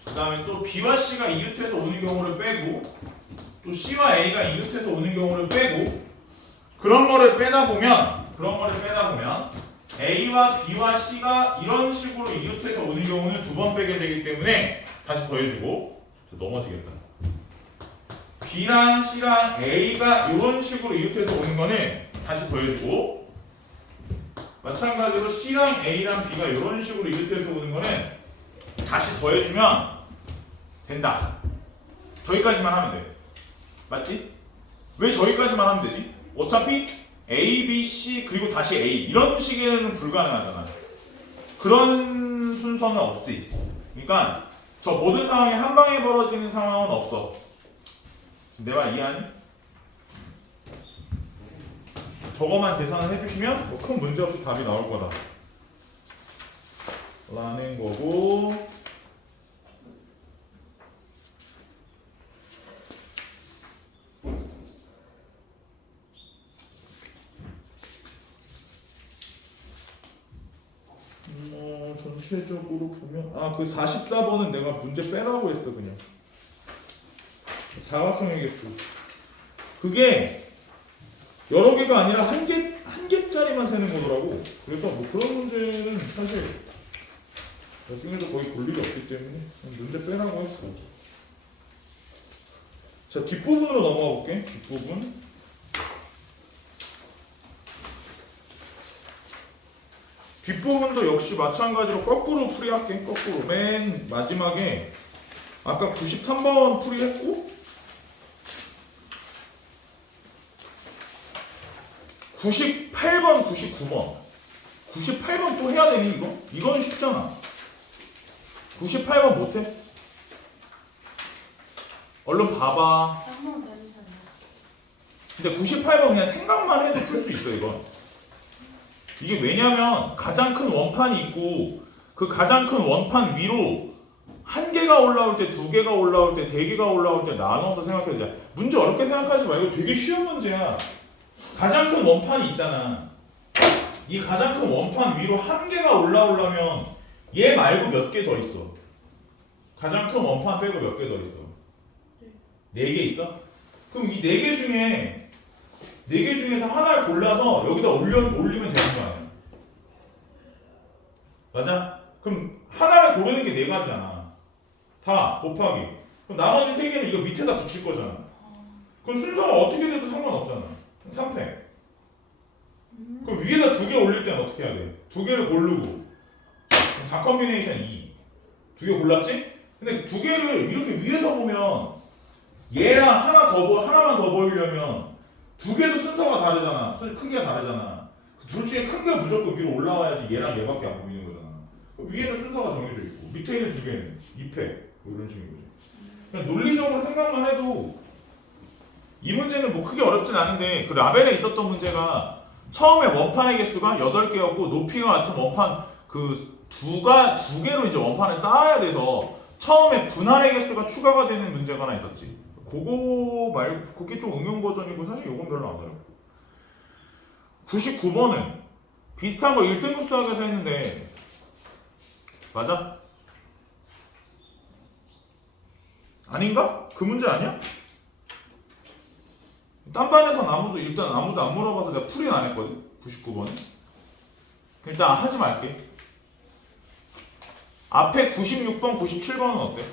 그 다음에 또 B와 C가 이웃에서 오는 경우를 빼고 또 C와 A가 이웃에서 오는 경우를 빼고 그런 거를 빼다 보면 A와 B와 C가 이런 식으로 이웃해서 오는 경우는 두 번 빼게 되기 때문에 다시 더해주고 넘어지겠다. B랑 C랑 A가 이런 식으로 이웃해서 오는 거는 다시 더해주고 마찬가지로 C랑 A랑 B가 이런 식으로 이웃해서 오는 거는 다시 더해주면 된다. 저기까지만 하면 돼. 맞지? 왜 저기까지만 하면 되지? 어차피 A, B, C 그리고 다시 A 이런 식에는 불가능하잖아. 그런 순서는 없지. 그러니까 저 모든 상황이 한 방에 벌어지는 상황은 없어. 내 말 이해하니? 저거만 계산을 해주시면 뭐 큰 문제 없이 답이 나올 거다. 라는 거고. 전체적으로 보면 그 44번은 내가 문제 빼라고 했어. 그냥 사각형의 개수 그게 여러 개가 아니라 한 개짜리만 세는 거더라고. 그래서 뭐 그런 문제는 사실 나중에도 거의 볼 일이 없기 때문에 문제 빼라고 했어. 자, 뒷부분으로 넘어가 볼게. 뒷부분. 뒷부분도 역시 마찬가지로 거꾸로 풀이할게. 거꾸로 맨 마지막에 아까 93번 풀이했고 98번, 99번 98번 또 해야 되니 이거? 이건 쉽잖아. 98번 못해? 얼른 봐봐. 한번 더 해주세요. 근데 98번 그냥 생각만 해도 풀 수 있어 이건. 이게 왜냐면 가장 큰 원판이 있고 그 가장 큰 원판 위로 한 개가 올라올 때, 두 개가 올라올 때, 세 개가 올라올 때 나눠서 생각해도 돼. 문제 어렵게 생각하지 말고 되게 쉬운 문제야. 가장 큰 원판이 있잖아. 이 가장 큰 원판 위로 한 개가 올라오려면 얘 말고 몇 개 더 있어? 가장 큰 원판 빼고 몇 개 더 있어? 네 개 있어? 그럼 이 네 개 중에 네 개 중에서 하나를 골라서 여기다 올리면 되는 거 아니야? 맞아? 그럼 하나를 고르는 게 네 가지잖아. 4 곱하기. 그럼 나머지 세 개는 이거 밑에다 붙일 거잖아. 그럼 순서가 어떻게 돼도 상관없잖아. 3패. 그럼 위에다 두 개 올릴 때는 어떻게 해야 돼? 두 개를 고르고 4 컴비네이션 2. 두 개 골랐지? 근데 두 개를 이렇게 위에서 보면 얘랑 하나만 더 보이려면 두 개도 순서가 다르잖아. 크기가 다르잖아. 둘 중에 큰 게 무조건 위로 올라와야지 얘랑 얘밖에 안 보이는 거잖아. 위에는 순서가 정해져 있고 밑에 있는 두 개는 2패 뭐 이런 식인 거지. 그냥 논리적으로 생각만 해도 이 문제는 뭐 크게 어렵진 않은데 그 라벨에 있었던 문제가 처음에 원판의 개수가 8개였고 높이가 같은 원판 그 두 개로 이제 원판을 쌓아야 돼서 처음에 분할의 개수가 추가가 되는 문제가 하나 있었지. 그거 말고 그게 좀 응용 버전이고 사실 요건 별로 안 어려워. 99번은 비슷한 거 1등급 수학에서 했는데 맞아? 아닌가? 그 문제 아니야? 딴 반에서 일단 아무도 안 물어봐서 내가 풀이는 안 했거든. 99번은 일단 하지 말게. 앞에 96번, 97번은 어때?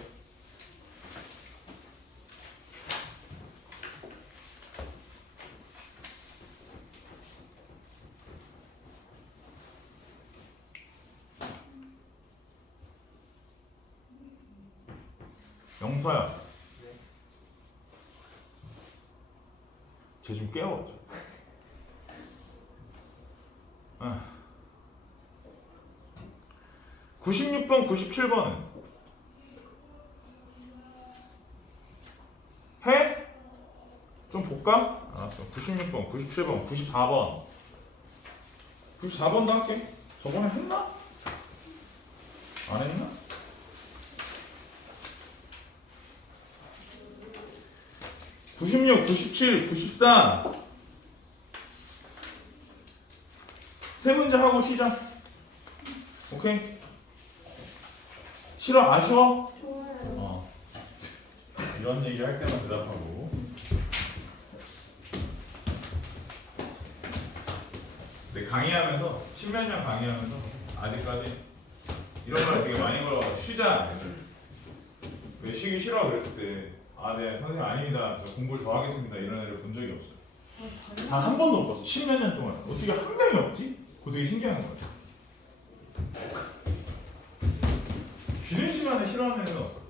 영서야. 쟤 좀 깨워. 96번, 97번은 해? 좀 볼까? 알았어. 96번, 97번, 94번. 94번도 할게. 저번에 했나? 안 했나? (96), (97), (94) 세 문제 하고 쉬자. 오케이? 싫어? 아쉬워? 좋아요. 이런 얘기 할 때만 대답하고. 근데 강의하면서 십몇 년 강의하면서 아직까지 이런 걸 되게 많이 걸어 쉬자. 왜 쉬기 싫어 그랬을 때 아, 네 선생님 아닙니다. 저 공부를 더 하겠습니다. 이런 애를 본 적이 없어요. 단 한 번도 못 봤어. 십몇 년 동안 어떻게 한 명이 없지? 그거 되게 신기한 거야. 쉬는 시간에 싫어하는 애는 없어.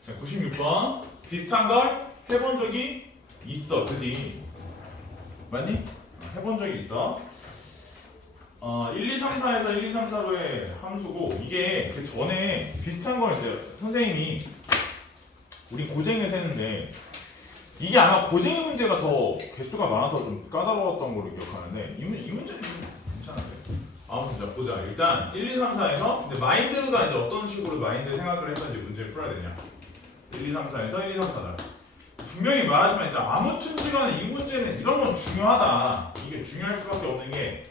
자, 96번 비슷한 걸 해본 적이 있어, 그지? 맞니? 해본 적이 있어. 1, 2, 3, 4에서 1, 2, 3, 4로의 함수고 이게 그 전에 비슷한 걸 이제 선생님이 우리 고쟁이에서 했는데 이게 아마 고쟁이 문제가 더 개수가 많아서 좀 까다로웠던 걸로 기억하는데 이 문제는 괜찮은데. 아무튼 자 보자. 일단 1, 2, 3, 4에서 근데 마인드가 이제 어떤 식으로 마인드 생각을 해서 이제 문제를 풀어야 되냐. 1, 2, 3, 4에서 1, 2, 3, 4다. 분명히 말하지만 일단 아무튼지간에 이 문제는 이런 건 중요하다. 이게 중요할 수밖에 없는 게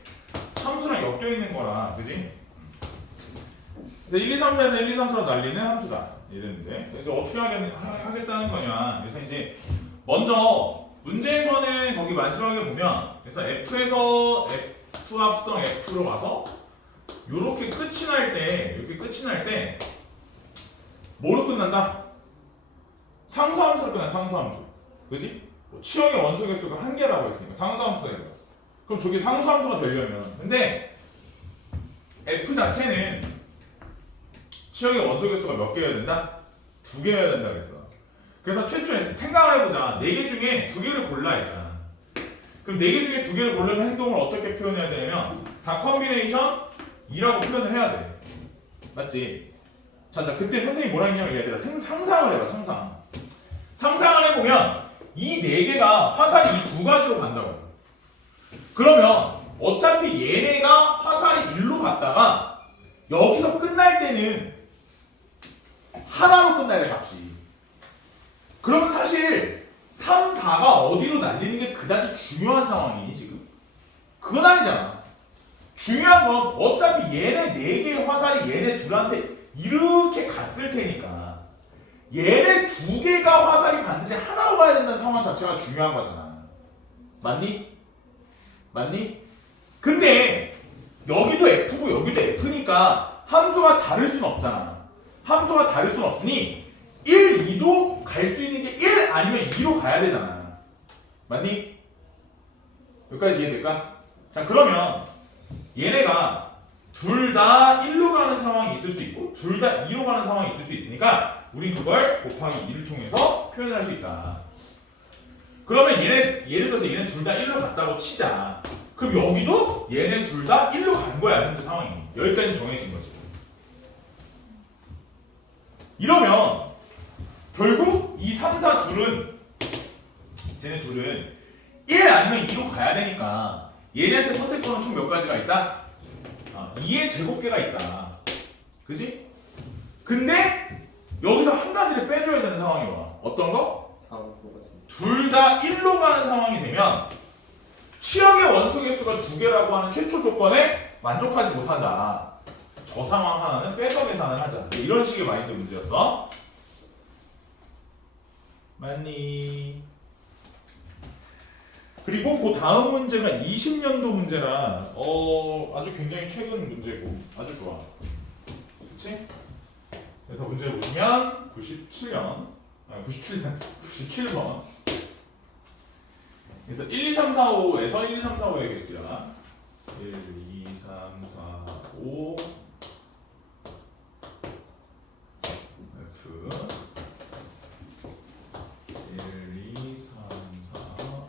함수랑 엮여 있는 거라, 그지? 그래서 1, 2, 3, 4에서 1, 2, 3, 4로 날리는 함수다. 이랬는데 그래서 어떻게 하겠다는 거냐. 그래서 이제 먼저 문제에서는 거기 마지막에 보면 그래서 F에서 F 합성 F로 와서 요렇게 끝이 날 때 뭐로 끝난다? 상수함수로 끝나. 상수함수, 그지? 뭐 치역의 원소 개수가 한 개라고 했으니까 상수함수가 되는 거야. 그럼 저게 상수함수가 되려면 근데 F 자체는 치역의 원소 개수가 몇 개여야 된다? 2개여야 된다 그랬어. 그래서 최초에 생각을 해보자. 4개 중에 2개를 골라 했잖아. 그럼 4개 중에 2개를 고르는 행동을 어떻게 표현해야 되냐면 4컴비네이션 2라고 표현을 해야 돼. 맞지? 자, 그때 선생님이 뭐라 했냐면 얘들아 상상을 해봐. 상상을 해보면 이 4개가 화살이 이 2가지로 간다고. 그러면 어차피 얘네가 화살이 1로 갔다가 여기서 끝날 때는 하나로 끝나야 돼, 값이. 그러면 사실 3, 4가 어디로 날리는 게 그다지 중요한 상황이니 지금? 그건 아니잖아. 중요한 건 어차피 얘네 4개의 화살이 얘네 둘한테 이렇게 갔을 테니까 얘네 2개가 화살이 반드시 하나로 가야 된다는 상황 자체가 중요한 거잖아. 맞니? 근데 여기도 F고 여기도 F니까 함수가 다를 순 없잖아. 함수가 다를 순 없으니 1, 2도 갈 수 있는 게 1 아니면 2로 가야 되잖아. 맞니? 여기까지 이해될까? 자, 그러면 얘네가 둘 다 1로 가는 상황이 있을 수 있고 둘 다 2로 가는 상황이 있을 수 있으니까 우린 그걸 곱하기 2를 통해서 표현할 수 있다. 그러면 예를 들어서 얘네 둘 다 1로 갔다고 치자. 그럼 여기도 얘네 둘 다 1로 간 거야. 현재 상황이. 여기까지 정해진 거지. 이러면 결국 이 3, 4 쟤네 둘은 1 아니면 2로 가야 되니까 얘네한테 선택권은 총 몇 가지가 있다? 2의 제곱계가 있다. 그지? 근데 여기서 한 가지를 빼줘야 되는 상황이 와. 어떤 거? 둘 다 1로 가는 상황이 되면 치역의 원소 개수가 2개라고 하는 최초 조건에 만족하지 못한다. 저 상황 하나는 빼서 계산을 하자. 이런 식의 마인드 문제였어. 맞니? 그리고 그 다음 문제가 20년도 문제라 아주 굉장히 최근 문제고 아주 좋아. 그치? 그래서 문제 보시면 97번 그래서 1, 2, 3, 4, 5에서 1, 2, 3, 4, 5의 개수야. 1, 2, 3, 4, 5 F 1, 2, 3, 4, 5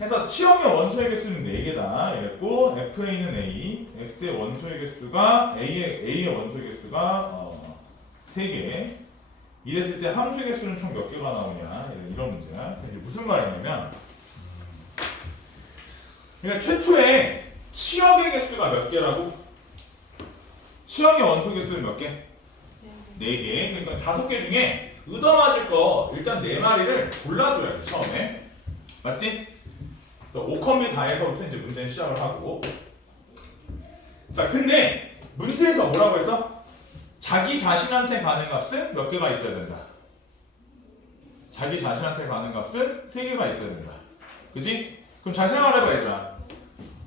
해서 치역의 원소의 개수는 4개다 이랬고 F에 있는 A, X의 원소의 개수가 A의 원소의 개수가 3개 이랬을 때 함수의 개수는 총 몇 개가 나오냐 이런 문제야. 이게 무슨 말이냐면 그러니까 최초에 치역의 개수가 몇 개라고? 치역의 원소 개수는 몇 개? 4개. 그러니까 5개 중에 얻어맞을 거 일단 4마리를 골라줘야 돼 처음에. 맞지? 그래서 5,4에서부터 이제 문제는 시작을 하고. 자, 근데 문제에서 뭐라고 했어? 자기 자신한테 가는 값은 몇 개가 있어야 된다. 자기 자신한테 가는 값은 3개가 있어야 된다. 그지? 그럼 잘 생각해봐 얘들아.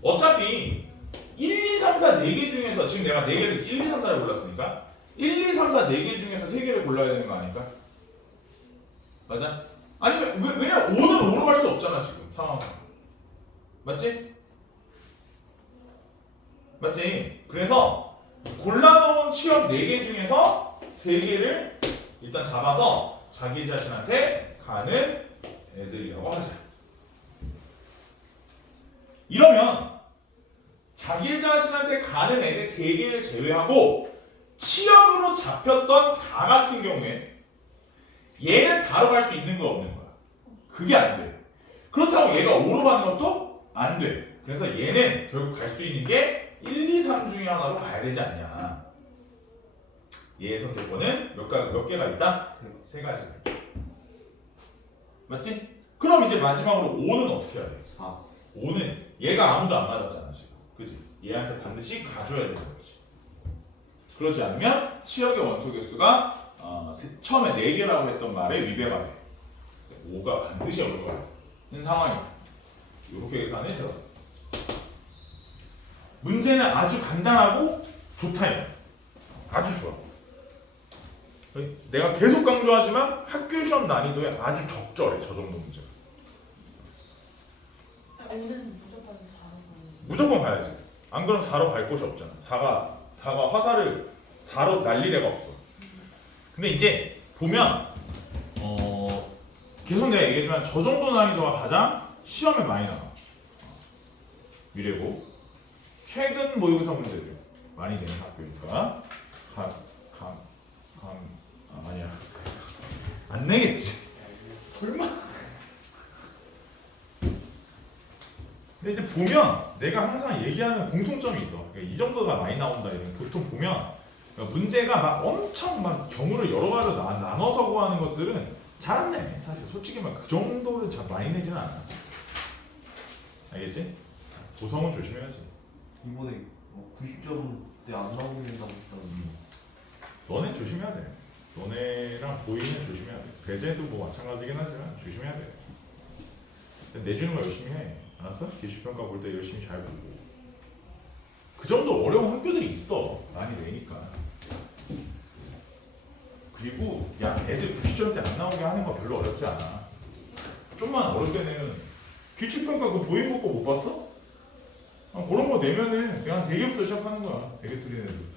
어차피 1, 2, 3, 4, 4개 중에서 지금 내가 4개를 1, 2, 3, 4를 골랐으니까 1, 2, 3, 4, 4개 중에서 3개를 골라야 되는 거 아닐까? 맞아? 아니면 왜냐면 5는 5로 갈 수 없잖아 지금 상황상. 맞지? 맞지? 그래서 골라놓은 취업 4개 중에서 3개를 일단 잡아서 자기 자신한테 가는 애들이라고 하자. 이러면 자기 자신한테 가는 애들 3개를 제외하고 취업으로 잡혔던 4 같은 경우에 얘는 4로 갈 수 있는 거 없는 거야. 그게 안 돼. 그렇다고 얘가 5로 가는 것도 안 돼. 그래서 얘는 결국 갈 수 있는 게 1, 2, 3 중에 하나로 가야 되지 않냐. 얘의 선택권은 몇 개가 있다? 3가지가 있다. 맞지? 그럼 이제 마지막으로 5는 어떻게 해야 돼? 4. 5는 얘가 아무도 안 맞았잖아 지금. 그지? 얘한테 반드시 가줘야 되는 거지. 그러지 않으면 치역의 원소 개수가 처음에 4개라고 했던 말에 위배가 돼. 5가 반드시 올라가는 상황이야. 이렇게 계산이 들어. 문제는 아주 간단하고 좋다 이거. 아주 좋아. 내가 계속 강조하지만 학교 시험 난이도에 아주 적절해. 저 정도 문제. 오늘은 무조건 4로 가는. 무조건 가야지. 안 그러면 4로 갈 곳이 없잖아. 4가 화살을 4로 날릴 애가 없어. 근데 이제 보면 계속 내가 얘기했지만 저 정도 난이도가 가장 시험에 많이 나와. 미래고 최근 모의고사 문제들 많이 내는 학교니까 아니야 안 내겠지. 설마. 근데 이제 보면 내가 항상 얘기하는 공통점이 있어. 그러니까 이 정도가 많이 나온다 이런 보통 보면 그러니까 문제가 막 엄청 막 경우를 여러 가지로 나눠서 구하는 것들은 잘 안 내. 사실 솔직히 막 그 정도를 잘 많이 내지는 않아. 알겠지? 고성은 조심해야지. 이번에 90점대 안 나오게 된다고 했다는. 너네 조심해야 돼. 너네랑 보이는 조심해야 돼. 배제도 뭐 마찬가지긴 하지만 조심해야 돼. 내주는 거 열심히 해. 알았어? 기출평가 볼 때 열심히 잘 보고. 그 정도 어려운 학교들이 있어. 많이 내니까. 그리고 야 애들 90점대 안 나오게 하는 거 별로 어렵지 않아. 좀만 어렵게 내면 기출평가 그 보인 거 못 봤어? 그런 거 내면은 그냥 3개부터 시작하는 거야. 3개 틀리는 애들부터.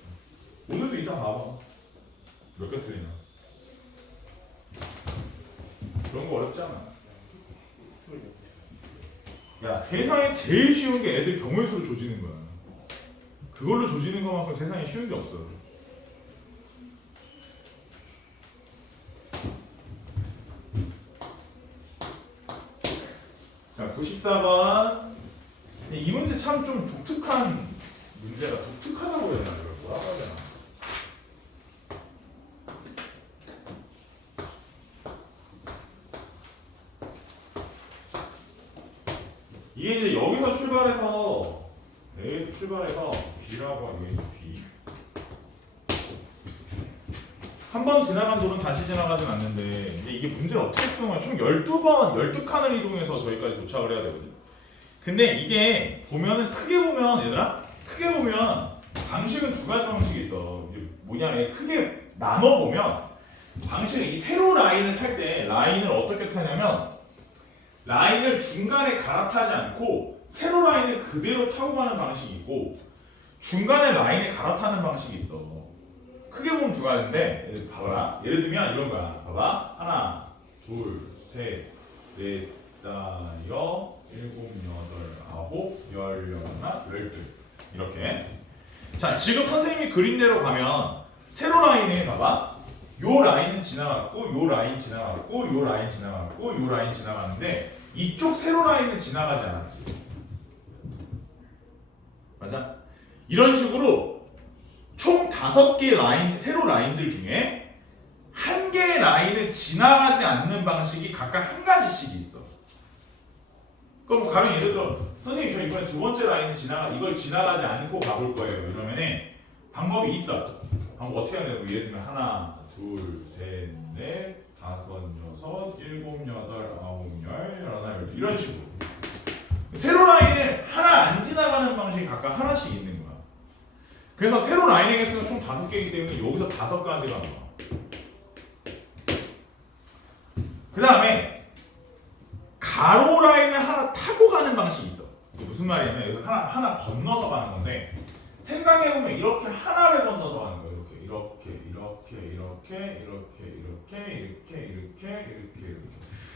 오늘도 이따 봐봐. 몇 개 틀리나. 그런 거 어렵지 않아. 야 세상에 제일 쉬운 게 애들 경우의 수로 조지는 거야. 그걸로 조지는 것만큼 세상에 쉬운 게 없어. 자 94번. 이 문제 참 좀 독특한 문제라. 독특하다고 해야 되나? 이걸 뭐라고 해야 되나? 이게 이제 여기서 출발해서 A에서 출발해서 B라고 하면 B 한 번 지나간 돌은 다시 지나가진 않는데 이게 문제를 어떻게 푸는 거야? 총 12번 12칸을 이동해서 저기까지 도착을 해야 되거든. 근데 이게 보면은 크게 보면 얘들아 크게 보면 방식은 2가지 방식이 있어. 이게 뭐냐면 크게 나눠 보면 방식은 이 세로 라인을 탈 때 라인을 어떻게 타냐면 라인을 중간에 갈아타지 않고 세로 라인을 그대로 타고 가는 방식이 있고 중간에 라인을 갈아타는 방식이 있어. 크게 보면 2가지인데 봐봐라. 예를 들면 이런 거야. 봐봐. 하나, 둘, 셋, 넷, 다, 여, 일곱, 여덟, 아홉, 열, 열하나, 12 이렇게. 자 지금 선생님이 그린 대로 가면 세로 라인에 봐봐. 요 라인은 지나갔고 요 라인 지나갔고 요 라인 지나갔고 요 라인 지나가는데 이쪽 세로 라인은 지나가지 않았지. 맞아? 이런 식으로 총 5개 라인 세로 라인들 중에 1개의 라인을 지나가지 않는 방식이 각각 1가지씩 있어. 그럼 가령 예를 들어 선생님 저 이번에 2번째 라인을 이걸 지나가지 않고 가볼 거예요. 이러면은 방법이 있어. 방법 어떻게 하냐고 예를 들면 하나, 둘, 셋, 넷, 5, 6, 7, 8, 9, 10, 11, 이런 식으로 세로 라인을 하나 안 지나가는 방식이 각각 하나씩 있는 거야. 그래서 세로 라인의 개수는 총 5개이기 때문에 여기서 5가지가 나와. 그 다음에 가로 라인을 하나 타고 가는 방식이 있어. 이게 무슨 말이냐면 여기서 하나 건너서 가는 건데 생각해보면 이렇게 하나를 건너서 가는 거예요. 이렇게.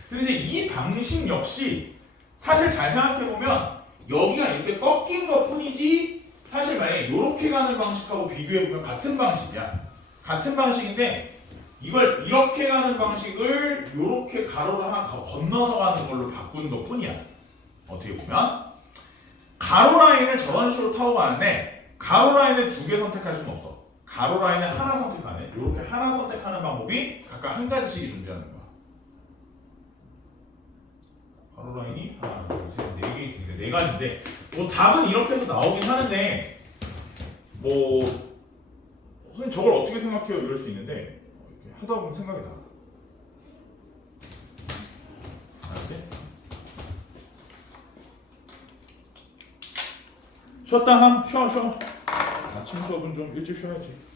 근데 이제 이 방식 역시 사실 잘 생각해보면 여기가 이렇게 꺾인 것 뿐이지 사실 만약에 이렇게 가는 방식하고 비교해보면 같은 방식이야. 같은 방식인데 이걸 이렇게 가는 방식을 이렇게 가로를 하나 건너서 가는 걸로 바꾼 것 뿐이야. 어떻게 보면 가로 라인을 저런 식으로 타고 가는데 가로 라인을 2개 선택할 수는 없어. 가로 라인을 하나 선택하는 이렇게 하나 선택하는 방법이 각각 한 가지씩이 존재하는 거야. 가로 라인이 하나, 둘, 셋, 4개 있으니까 4가지인데 뭐 답은 이렇게 해서 나오긴 하는데 뭐 선생님 저걸 어떻게 생각해요? 이럴 수 있는데 이렇게 하다 보면 생각이 나. 알았지? 쉬었다 함 쉬어. 아침 수업은 좀 일찍 쉬어야지.